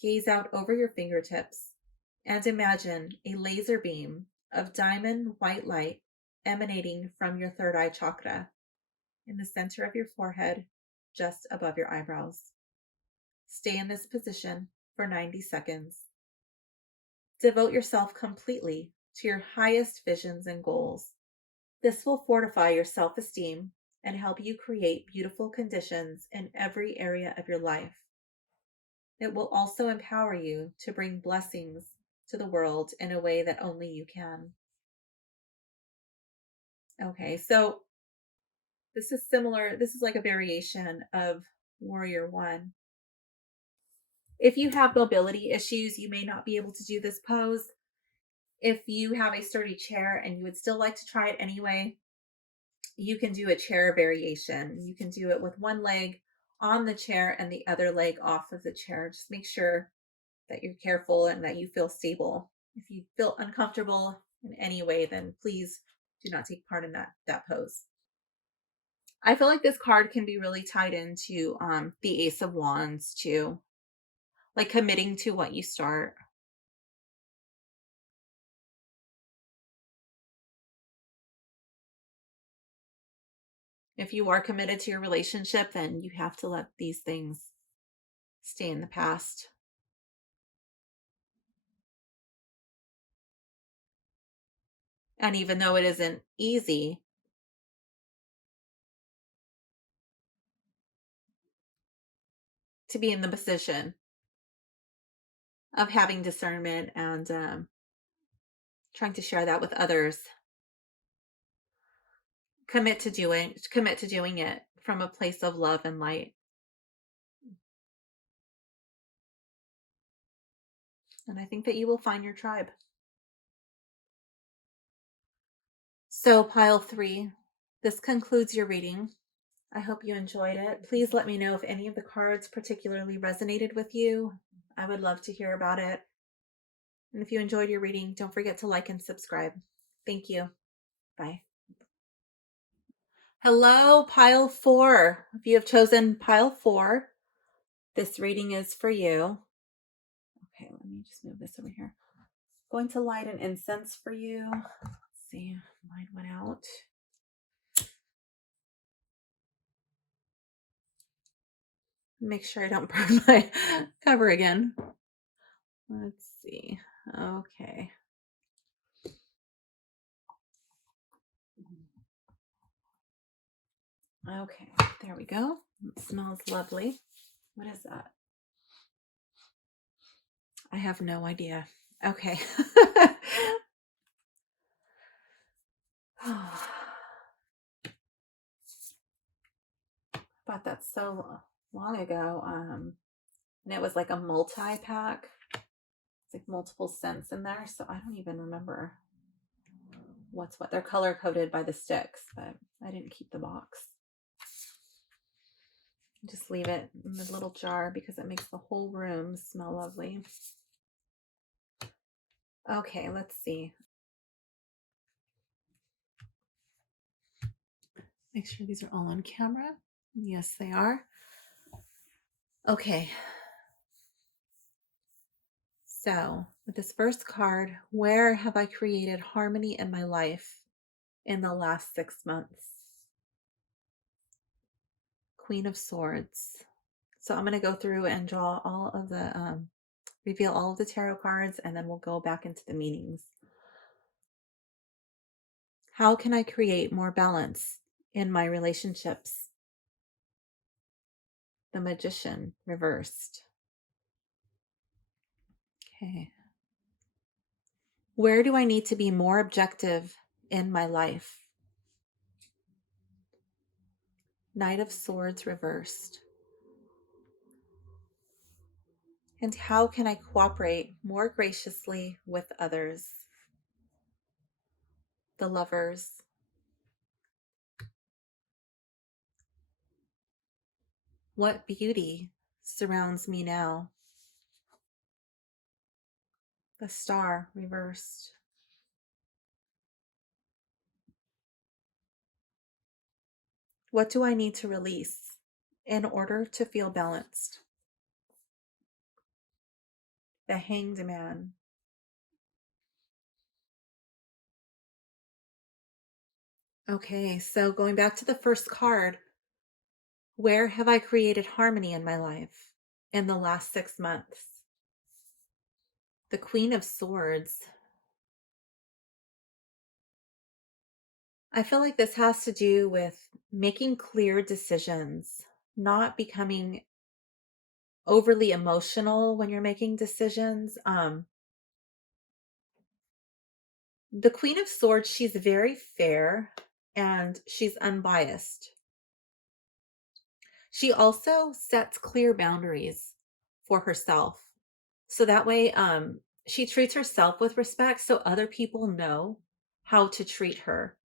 Gaze out over your fingertips and imagine a laser beam of diamond white light emanating from your third eye chakra in the center of your forehead, just above your eyebrows. Stay in this position for 90 seconds. Devote yourself completely to your highest visions and goals. This will fortify your self-esteem and help you create beautiful conditions in every area of your life. It will also empower you to bring blessings to the world in a way that only you can. Okay, so this is similar. This is like a variation of Warrior One. If you have mobility issues, you may not be able to do this pose. If you have a sturdy chair and you would still like to try it anyway, you can do a chair variation. You can do it with one leg on the chair and the other leg off of the chair. Just make sure that you're careful and that you feel stable. If you feel uncomfortable in any way, then please do not take part in that pose. I feel like this card can be really tied into the Ace of Wands too, like committing to what you start. If you are committed to your relationship, then you have to let these things stay in the past. And even though it isn't easy, to be in the position of having discernment and trying to share that with others, commit to doing it from a place of love and light. And I think that you will find your tribe. So pile 3, this concludes your reading. I hope you enjoyed it. Please let me know if any of the cards particularly resonated with you. I would love to hear about it. And if you enjoyed your reading, don't forget to like and subscribe. Thank you. Bye. Hello, pile 4. If you have chosen pile 4, this reading is for you. Okay, let me just move this over here. Going to light an incense for you. Let's see, mine went out. Make sure I don't burn my cover again. Let's see. Okay. Okay, there we go. It smells lovely. What is that? I have no idea. Okay. Bought that so long ago. And it was like a multi-pack. It's like multiple scents in there, so I don't even remember what's what. They're color coded by the sticks, but I didn't keep the box. Just leave it in the little jar because it makes the whole room smell lovely. Okay, let's see. Make sure these are all on camera. Yes, they are. Okay. So, with this first card, where have I created harmony in my life in the last 6 months? Queen of Swords. So, I'm going to go through and draw all of the, reveal all of the tarot cards, and then we'll go back into the meanings. How can I create more balance in my relationships? The Magician reversed. Okay. Where do I need to be more objective in my life? Knight of Swords reversed. And how can I cooperate more graciously with others? The Lovers. What beauty surrounds me now? The Star reversed. What do I need to release in order to feel balanced? The Hanged Man. Okay, so going back to the first card, where have I created harmony in my life in the last 6 months? The Queen of Swords. I feel like this has to do with making clear decisions, not becoming overly emotional when you're making decisions. The Queen of Swords, she's very fair and she's unbiased. She also sets clear boundaries for herself. So that way, she treats herself with respect so other people know how to treat her.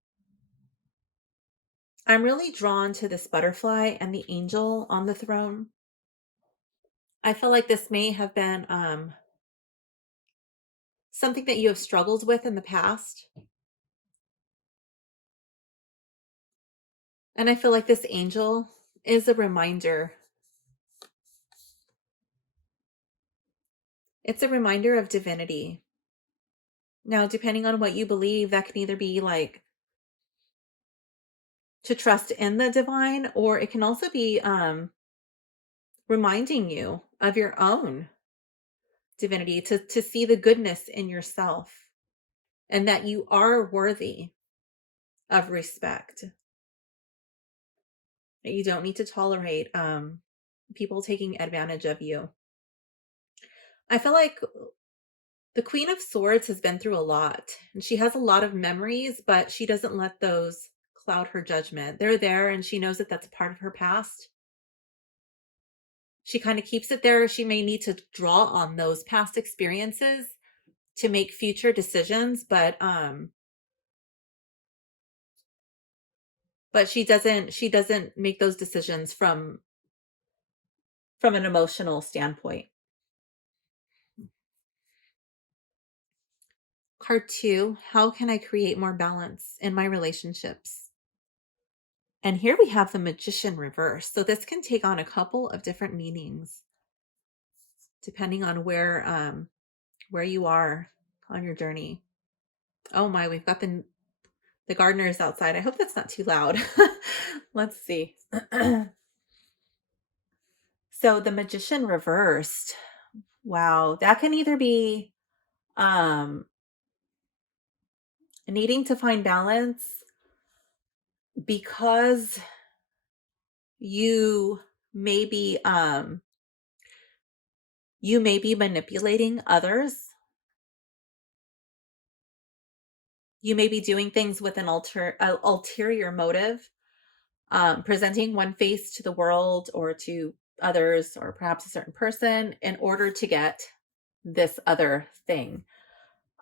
I'm really drawn to this butterfly and the angel on the throne. I feel like this may have been something that you have struggled with in the past. And I feel like this angel is a reminder. It's a reminder of divinity. Now, depending on what you believe, that can either be like to trust in the divine, or it can also be reminding you of your own divinity, to see the goodness in yourself and that you are worthy of respect. That you don't need to tolerate people taking advantage of you. I feel like the Queen of Swords has been through a lot and she has a lot of memories, but she doesn't let those cloud her judgment. They're there and she knows that that's a part of her past. She kind of keeps it there. She may need to draw on those past experiences to make future decisions, but but she doesn't make those decisions from an emotional standpoint. Card 2, how can I create more balance in my relationships? And here we have the Magician reverse. So this can take on a couple of different meanings depending on where you are on your journey. Oh my, we've got the gardeners outside. I hope that's not too loud. Let's see. So the Magician reversed. Wow, that can either be um needing to find balance because you maybe you may be manipulating others. You may be doing things with an ulterior motive, presenting one face to the world or to others or perhaps a certain person in order to get this other thing.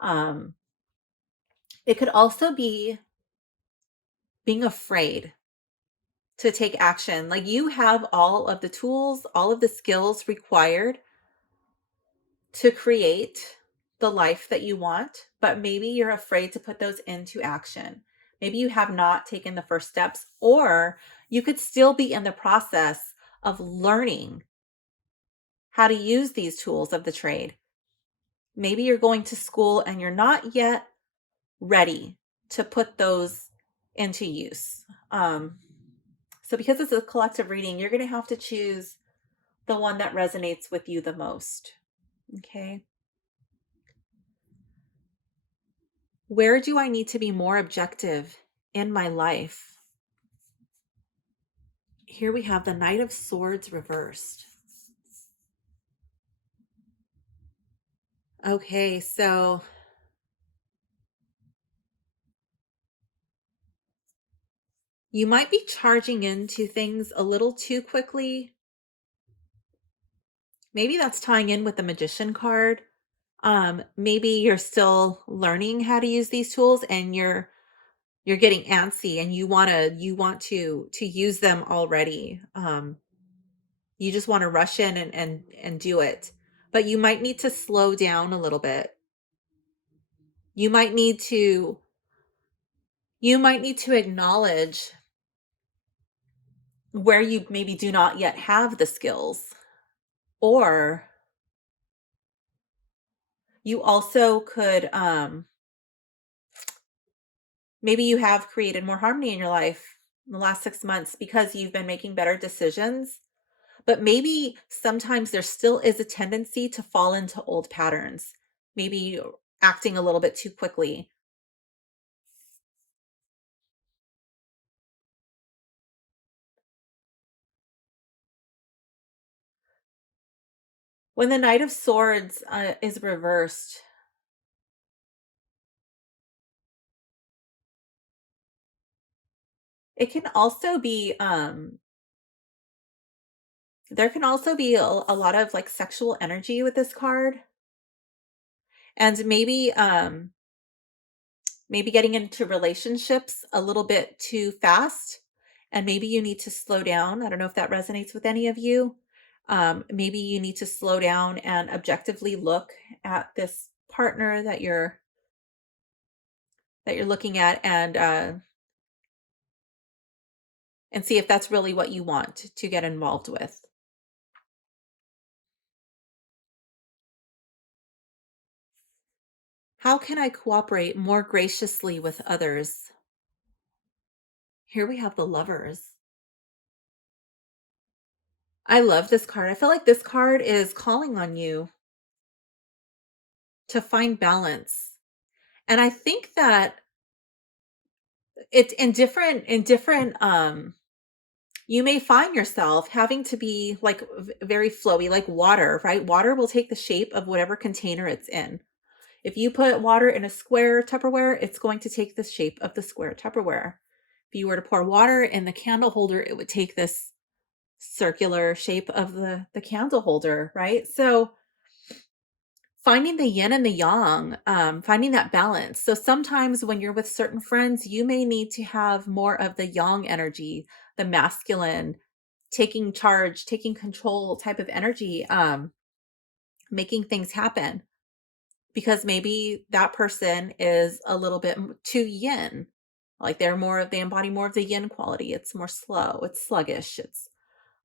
Um, it could also be being afraid to take action. Like you have all of the tools, all of the skills required to create the life that you want, but maybe you're afraid to put those into action. Maybe you have not taken the first steps, or you could still be in the process of learning how to use these tools of the trade. Maybe you're going to school and you're not yet ready to put those into use. So, because it's a collective reading, you're going to have to choose the one that resonates with you the most. Okay. Where do I need to be more objective in my life? Here we have the Knight of Swords reversed. Okay, so you might be charging into things a little too quickly. Maybe that's tying in with the Magician card. Maybe you're still learning how to use these tools and you're getting antsy and you want to use them already. You just want to rush in and do it. But you might need to slow down a little bit. You might need to acknowledge where you maybe do not yet have the skills, or you also could maybe you have created more harmony in your life in the last 6 months because you've been making better decisions. But maybe sometimes there still is a tendency to fall into old patterns, maybe acting a little bit too quickly. When the Knight of Swords is reversed, it can also be there can also be a lot of like sexual energy with this card, and maybe getting into relationships a little bit too fast, and maybe you need to slow down. I don't know if that resonates with any of you. Maybe you need to slow down and objectively look at this partner that you're looking at, and see if that's really what you want to get involved with. How can I cooperate more graciously with others? Here we have the Lovers. I love this card. I feel like this card is calling on you to find balance. And I think that it's in different you may find yourself having to be like very flowy, like water, right? Water will take the shape of whatever container it's in. If you put water in a square Tupperware, it's going to take the shape of the square Tupperware. If you were to pour water in the candle holder, it would take this circular shape of the candle holder, right? So finding the yin and the yang, finding that balance. So sometimes when you're with certain friends, you may need to have more of the yang energy, the masculine, taking charge, taking control type of energy, making things happen because maybe that person is a little bit too yin. Like they embody more of the yin quality. It's more slow, it's sluggish, it's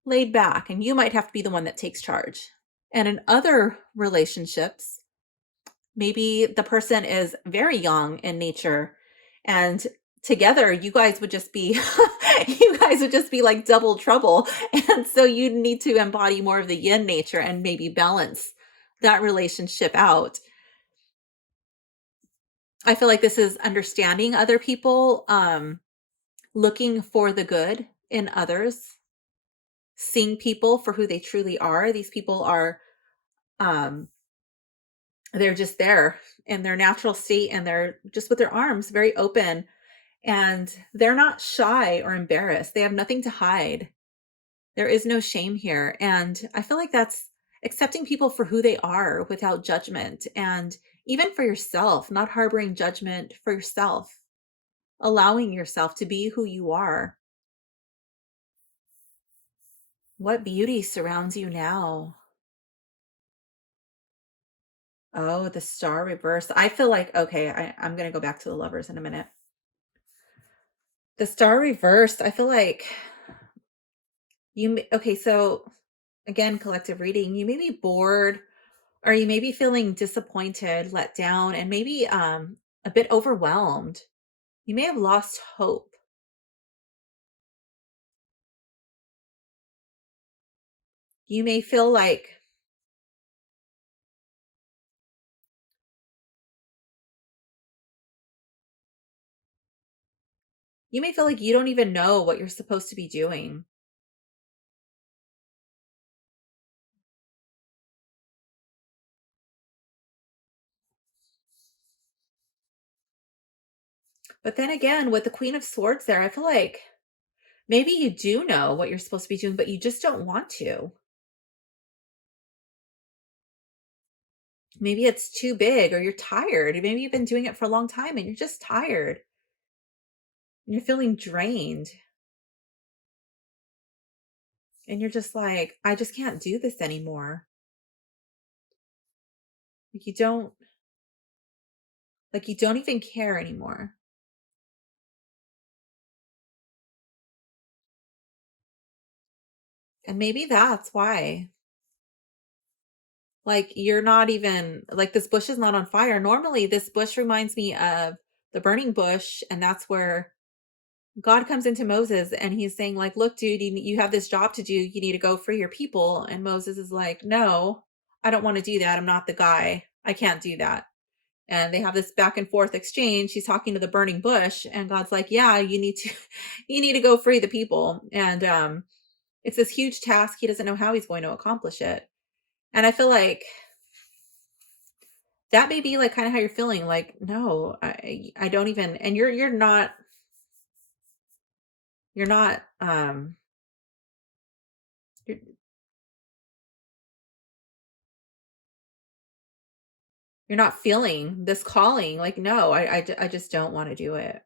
laid back, and you might have to be the one that takes charge. And in other relationships, maybe the person is very young in nature and together you guys would just be you guys would just be like double trouble. And so you need to embody more of the yin nature and maybe balance that relationship out. I feel like this is understanding other people, looking for the good in others, seeing people for who they truly are. These people are um they're just there in their natural state and they're just with their arms very open and they're not shy or embarrassed. They have nothing to hide. There is no shame here. And I feel like that's accepting people for who they are without judgment. And even for yourself, not harboring judgment for yourself, allowing yourself to be who you are. What beauty surrounds you now? Oh, the star reverse. I feel like, okay, I'm going to go back to the lovers in a minute. The star reversed, I feel like okay, so again, collective reading, you may be bored or you may be feeling disappointed, let down, and maybe a bit overwhelmed. You may have lost hope. You may feel like you don't even know what you're supposed to be doing. But then again, with the Queen of Swords there, I feel like maybe you do know what you're supposed to be doing, but you just don't want to. Maybe it's too big or you're tired. Maybe you've been doing it for a long time and you're just tired and you're feeling drained. And you're just like, I just can't do this anymore. Like you don't even care anymore. And maybe that's why. Like you're not even like this bush is not on fire. Normally this bush reminds me of the burning bush, and that's where God comes into Moses and he's saying like, "Look, dude, you have this job to do. You need to go free your people." And Moses is like, "No, I don't want to do that. I'm not the guy. I can't do that." And they have this back and forth exchange. He's talking to the burning bush and God's like, "Yeah, you need to you need to go free the people." And it's this huge task. He doesn't know how he's going to accomplish it. And I feel like that may be like kind of how you're feeling like, "No, I don't even." And you're not you're, you're not feeling this calling like, "No, I just don't want to do it.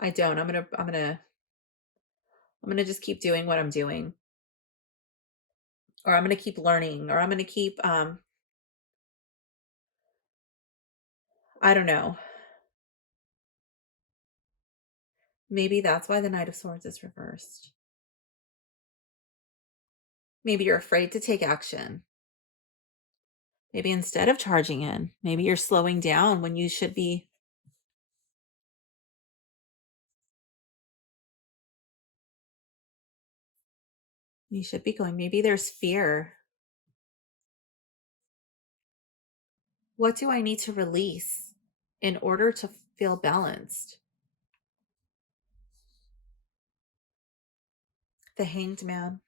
I don't. I'm going to just keep doing what I'm doing, or I'm going to keep learning, or I'm going to keep I don't know. Maybe that's why the Knight of Swords is reversed. Maybe you're afraid to take action. Maybe instead of charging in, maybe you're slowing down when you should be going. Maybe there's fear. What do I need to release in order to feel balanced? The Hanged Man.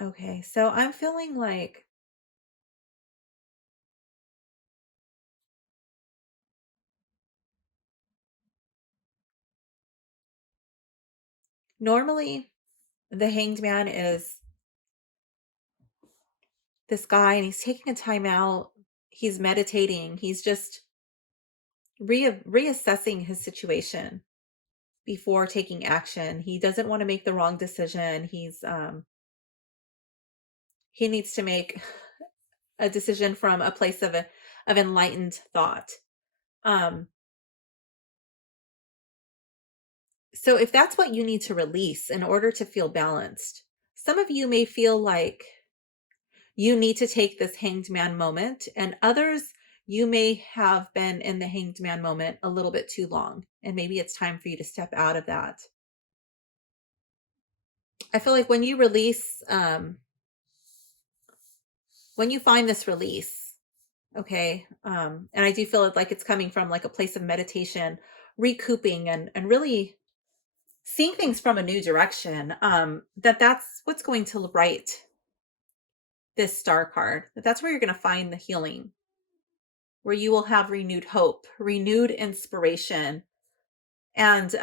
Okay, so I'm feeling like Normally, the Hanged Man is this guy and he's taking a time out. He's meditating. He's just reassessing his situation before taking action. He doesn't want to make the wrong decision. He needs to make a decision from a place of enlightened thought. So if that's what you need to release in order to feel balanced, some of you may feel like you need to take this Hanged Man moment, and others, you may have been in the Hanged Man moment a little bit too long, and maybe it's time for you to step out of that. I feel like when you release, when you find this release, okay, and I do feel like it's coming from like a place of meditation, recouping, and really seeing things from a new direction, that's what's going to write this star card. That's where you're going to find the healing, where you will have renewed hope, renewed inspiration. And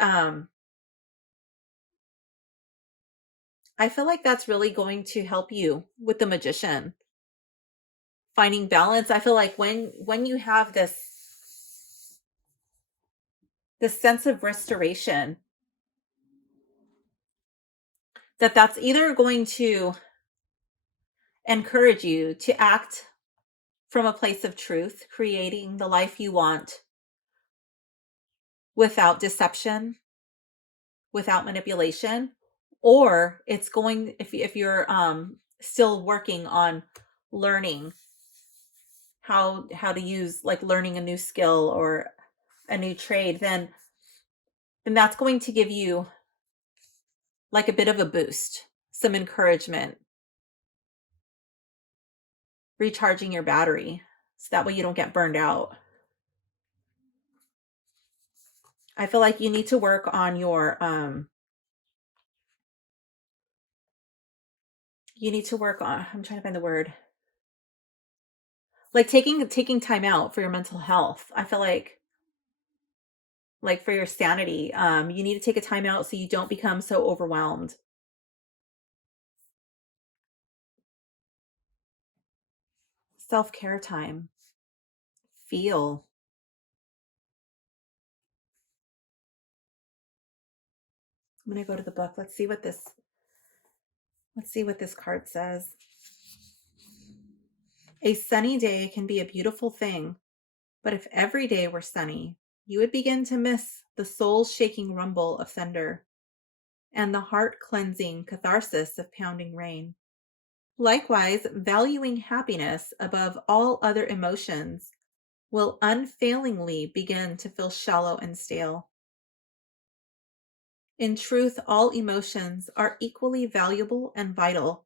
I feel like that's really going to help you with the Magician, finding balance. I feel like when you have this sense of restoration, that's either going to encourage you to act from a place of truth, creating the life you want without deception, without manipulation, or it's going, if you're still working on learning how to use, like learning a new skill or a new trade, then that's going to give you like a bit of a boost, some encouragement, recharging your battery so that way you don't get burned out. I feel like you need to work on your I'm trying to find the word, like taking time out for your mental health. I feel like for your sanity, you need to take a time out so you don't become so overwhelmed. Self-care time. Feel. I'm going to go to the book. Let's see what this card says. A sunny day can be a beautiful thing, but if every day were sunny, you would begin to miss the soul-shaking rumble of thunder and the heart-cleansing catharsis of pounding rain. Likewise, valuing happiness above all other emotions will unfailingly begin to feel shallow and stale. In truth, all emotions are equally valuable and vital.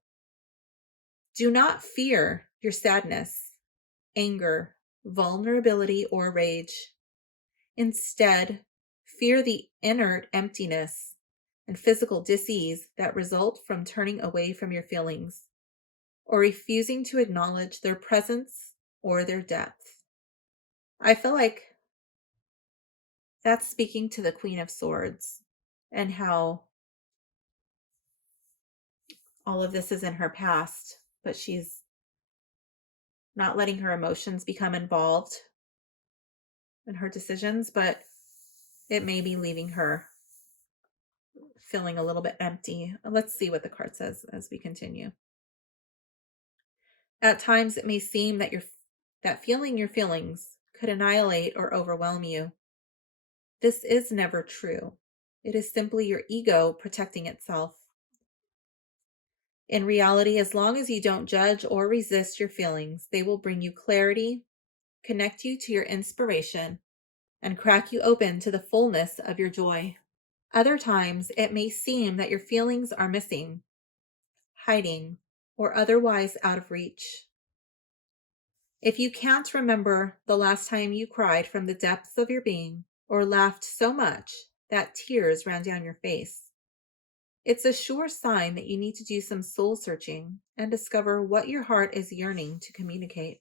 Do not fear your sadness, anger, vulnerability, or rage. Instead, fear the inner emptiness and physical disease that result from turning away from your feelings or refusing to acknowledge their presence or their depth. I feel like that's speaking to the Queen of Swords and how all of this is in her past, but she's not letting her emotions become involved in her decisions, but it may be leaving her feeling a little bit empty. Let's see what the card says as we continue. At times it may seem that feeling your feelings could annihilate or overwhelm you. This is never true. It is simply your ego protecting itself. In reality, as long as you don't judge or resist your feelings, they will bring you clarity, connect you to your inspiration, and crack you open to the fullness of your joy. Other times, it may seem that your feelings are missing, hiding, or otherwise out of reach. If you can't remember the last time you cried from the depths of your being or laughed so much that tears ran down your face, it's a sure sign that you need to do some soul searching and discover what your heart is yearning to communicate.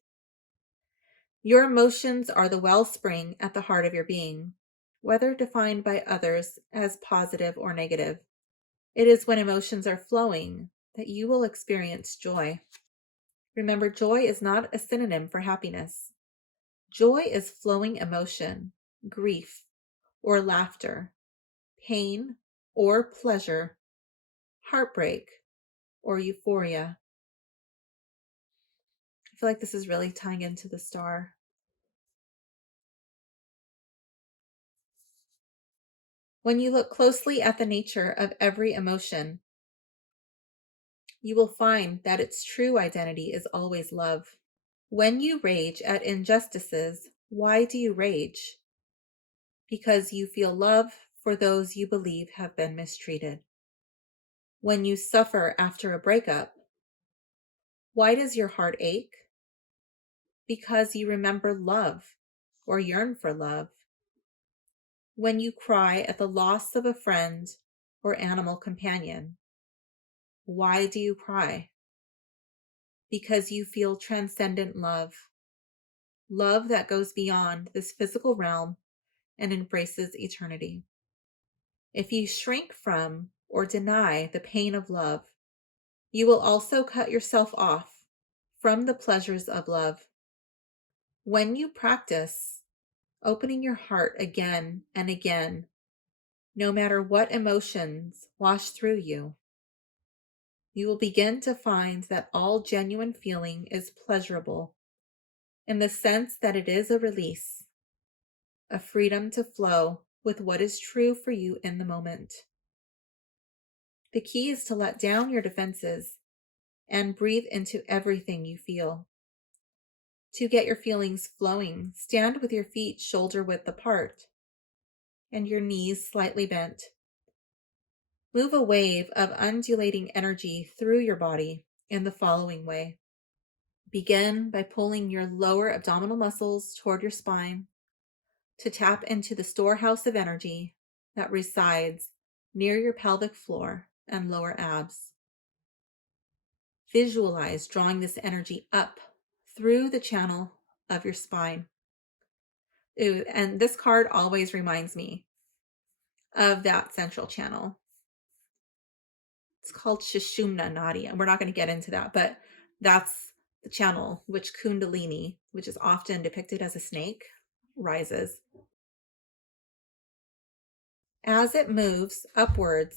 Your emotions are the wellspring at the heart of your being, whether defined by others as positive or negative. It is when emotions are flowing that you will experience joy. Remember, joy is not a synonym for happiness. Joy is flowing emotion, grief, or laughter, pain or pleasure, heartbreak or euphoria. I feel like this is really tying into the star. When you look closely at the nature of every emotion, you will find that its true identity is always love. When you rage at injustices, why do you rage? Because you feel love for those you believe have been mistreated. When you suffer after a breakup, why does your heart ache? Because you remember love or yearn for love. When you cry at the loss of a friend or animal companion, why do you cry? Because you feel transcendent love, love that goes beyond this physical realm and embraces eternity. If you shrink from or deny the pain of love, you will also cut yourself off from the pleasures of love. When you practice opening your heart again and again, no matter what emotions wash through you, you will begin to find that all genuine feeling is pleasurable in the sense that it is a release, a freedom to flow with what is true for you in the moment. The key is to let down your defenses and breathe into everything you feel. To get your feelings flowing, stand with your feet shoulder width apart and your knees slightly bent. Move a wave of undulating energy through your body in the following way. Begin by pulling your lower abdominal muscles toward your spine to tap into the storehouse of energy that resides near your pelvic floor and lower abs. Visualize drawing this energy up through the channel of your spine. Ooh, and this card always reminds me of that central channel. It's called Sushumna Nadi, and we're not going to get into that, but that's the channel which Kundalini, which is often depicted as a snake, rises. As it moves upwards,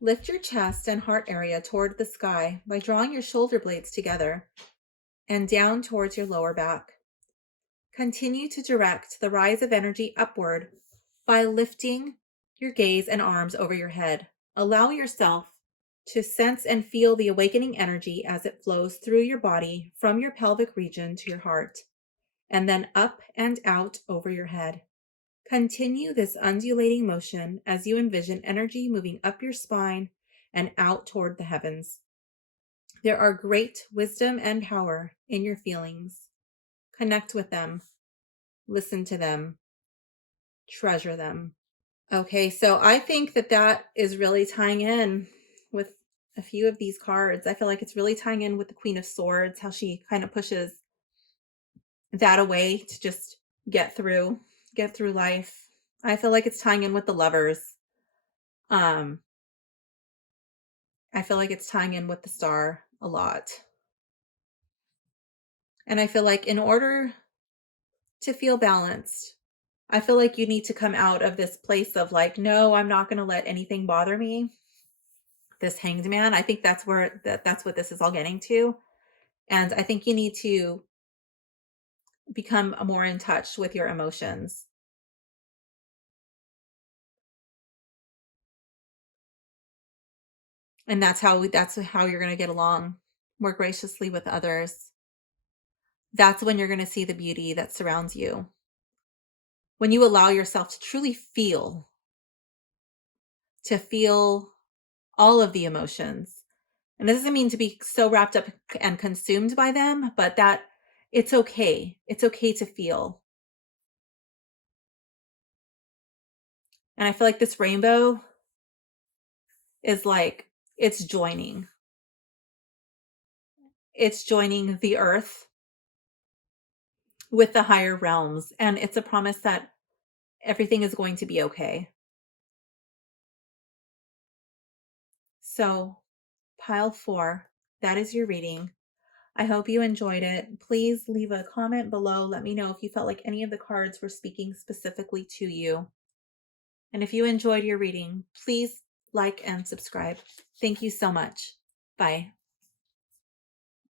lift your chest and heart area toward the sky by drawing your shoulder blades together and down towards your lower back. Continue to direct the rise of energy upward by lifting your gaze and arms over your head. Allow yourself to sense and feel the awakening energy as it flows through your body from your pelvic region to your heart, and then up and out over your head. Continue this undulating motion as you envision energy moving up your spine and out toward the heavens. There are great wisdom and power in your feelings. Connect with them, listen to them, treasure them. Okay, so I think that is really tying in with a few of these cards. I feel like it's really tying in with the Queen of Swords, how she kind of pushes that away to just get through life. I feel like it's tying in with the Lovers. I feel like it's tying in with the Star a lot. And I feel like in order to feel balanced, I feel like you need to come out of this place of like, no, I'm not going to let anything bother me. This Hanged Man, I think that's where that's what this is all getting to. And I think you need to become more in touch with your emotions. And that's how you're going to get along more graciously with others. That's when you're going to see the beauty that surrounds you. When you allow yourself to truly feel all of the emotions. And this doesn't mean to be so wrapped up and consumed by them, but that it's okay. It's okay to feel. And I feel like this rainbow is like, it's joining the earth with the higher realms. And it's a promise that everything is going to be okay. So pile 4, that is your reading. I hope you enjoyed it. Please leave a comment below. Let me know if you felt like any of the cards were speaking specifically to you. And if you enjoyed your reading, please like and subscribe. Thank you so much. Bye.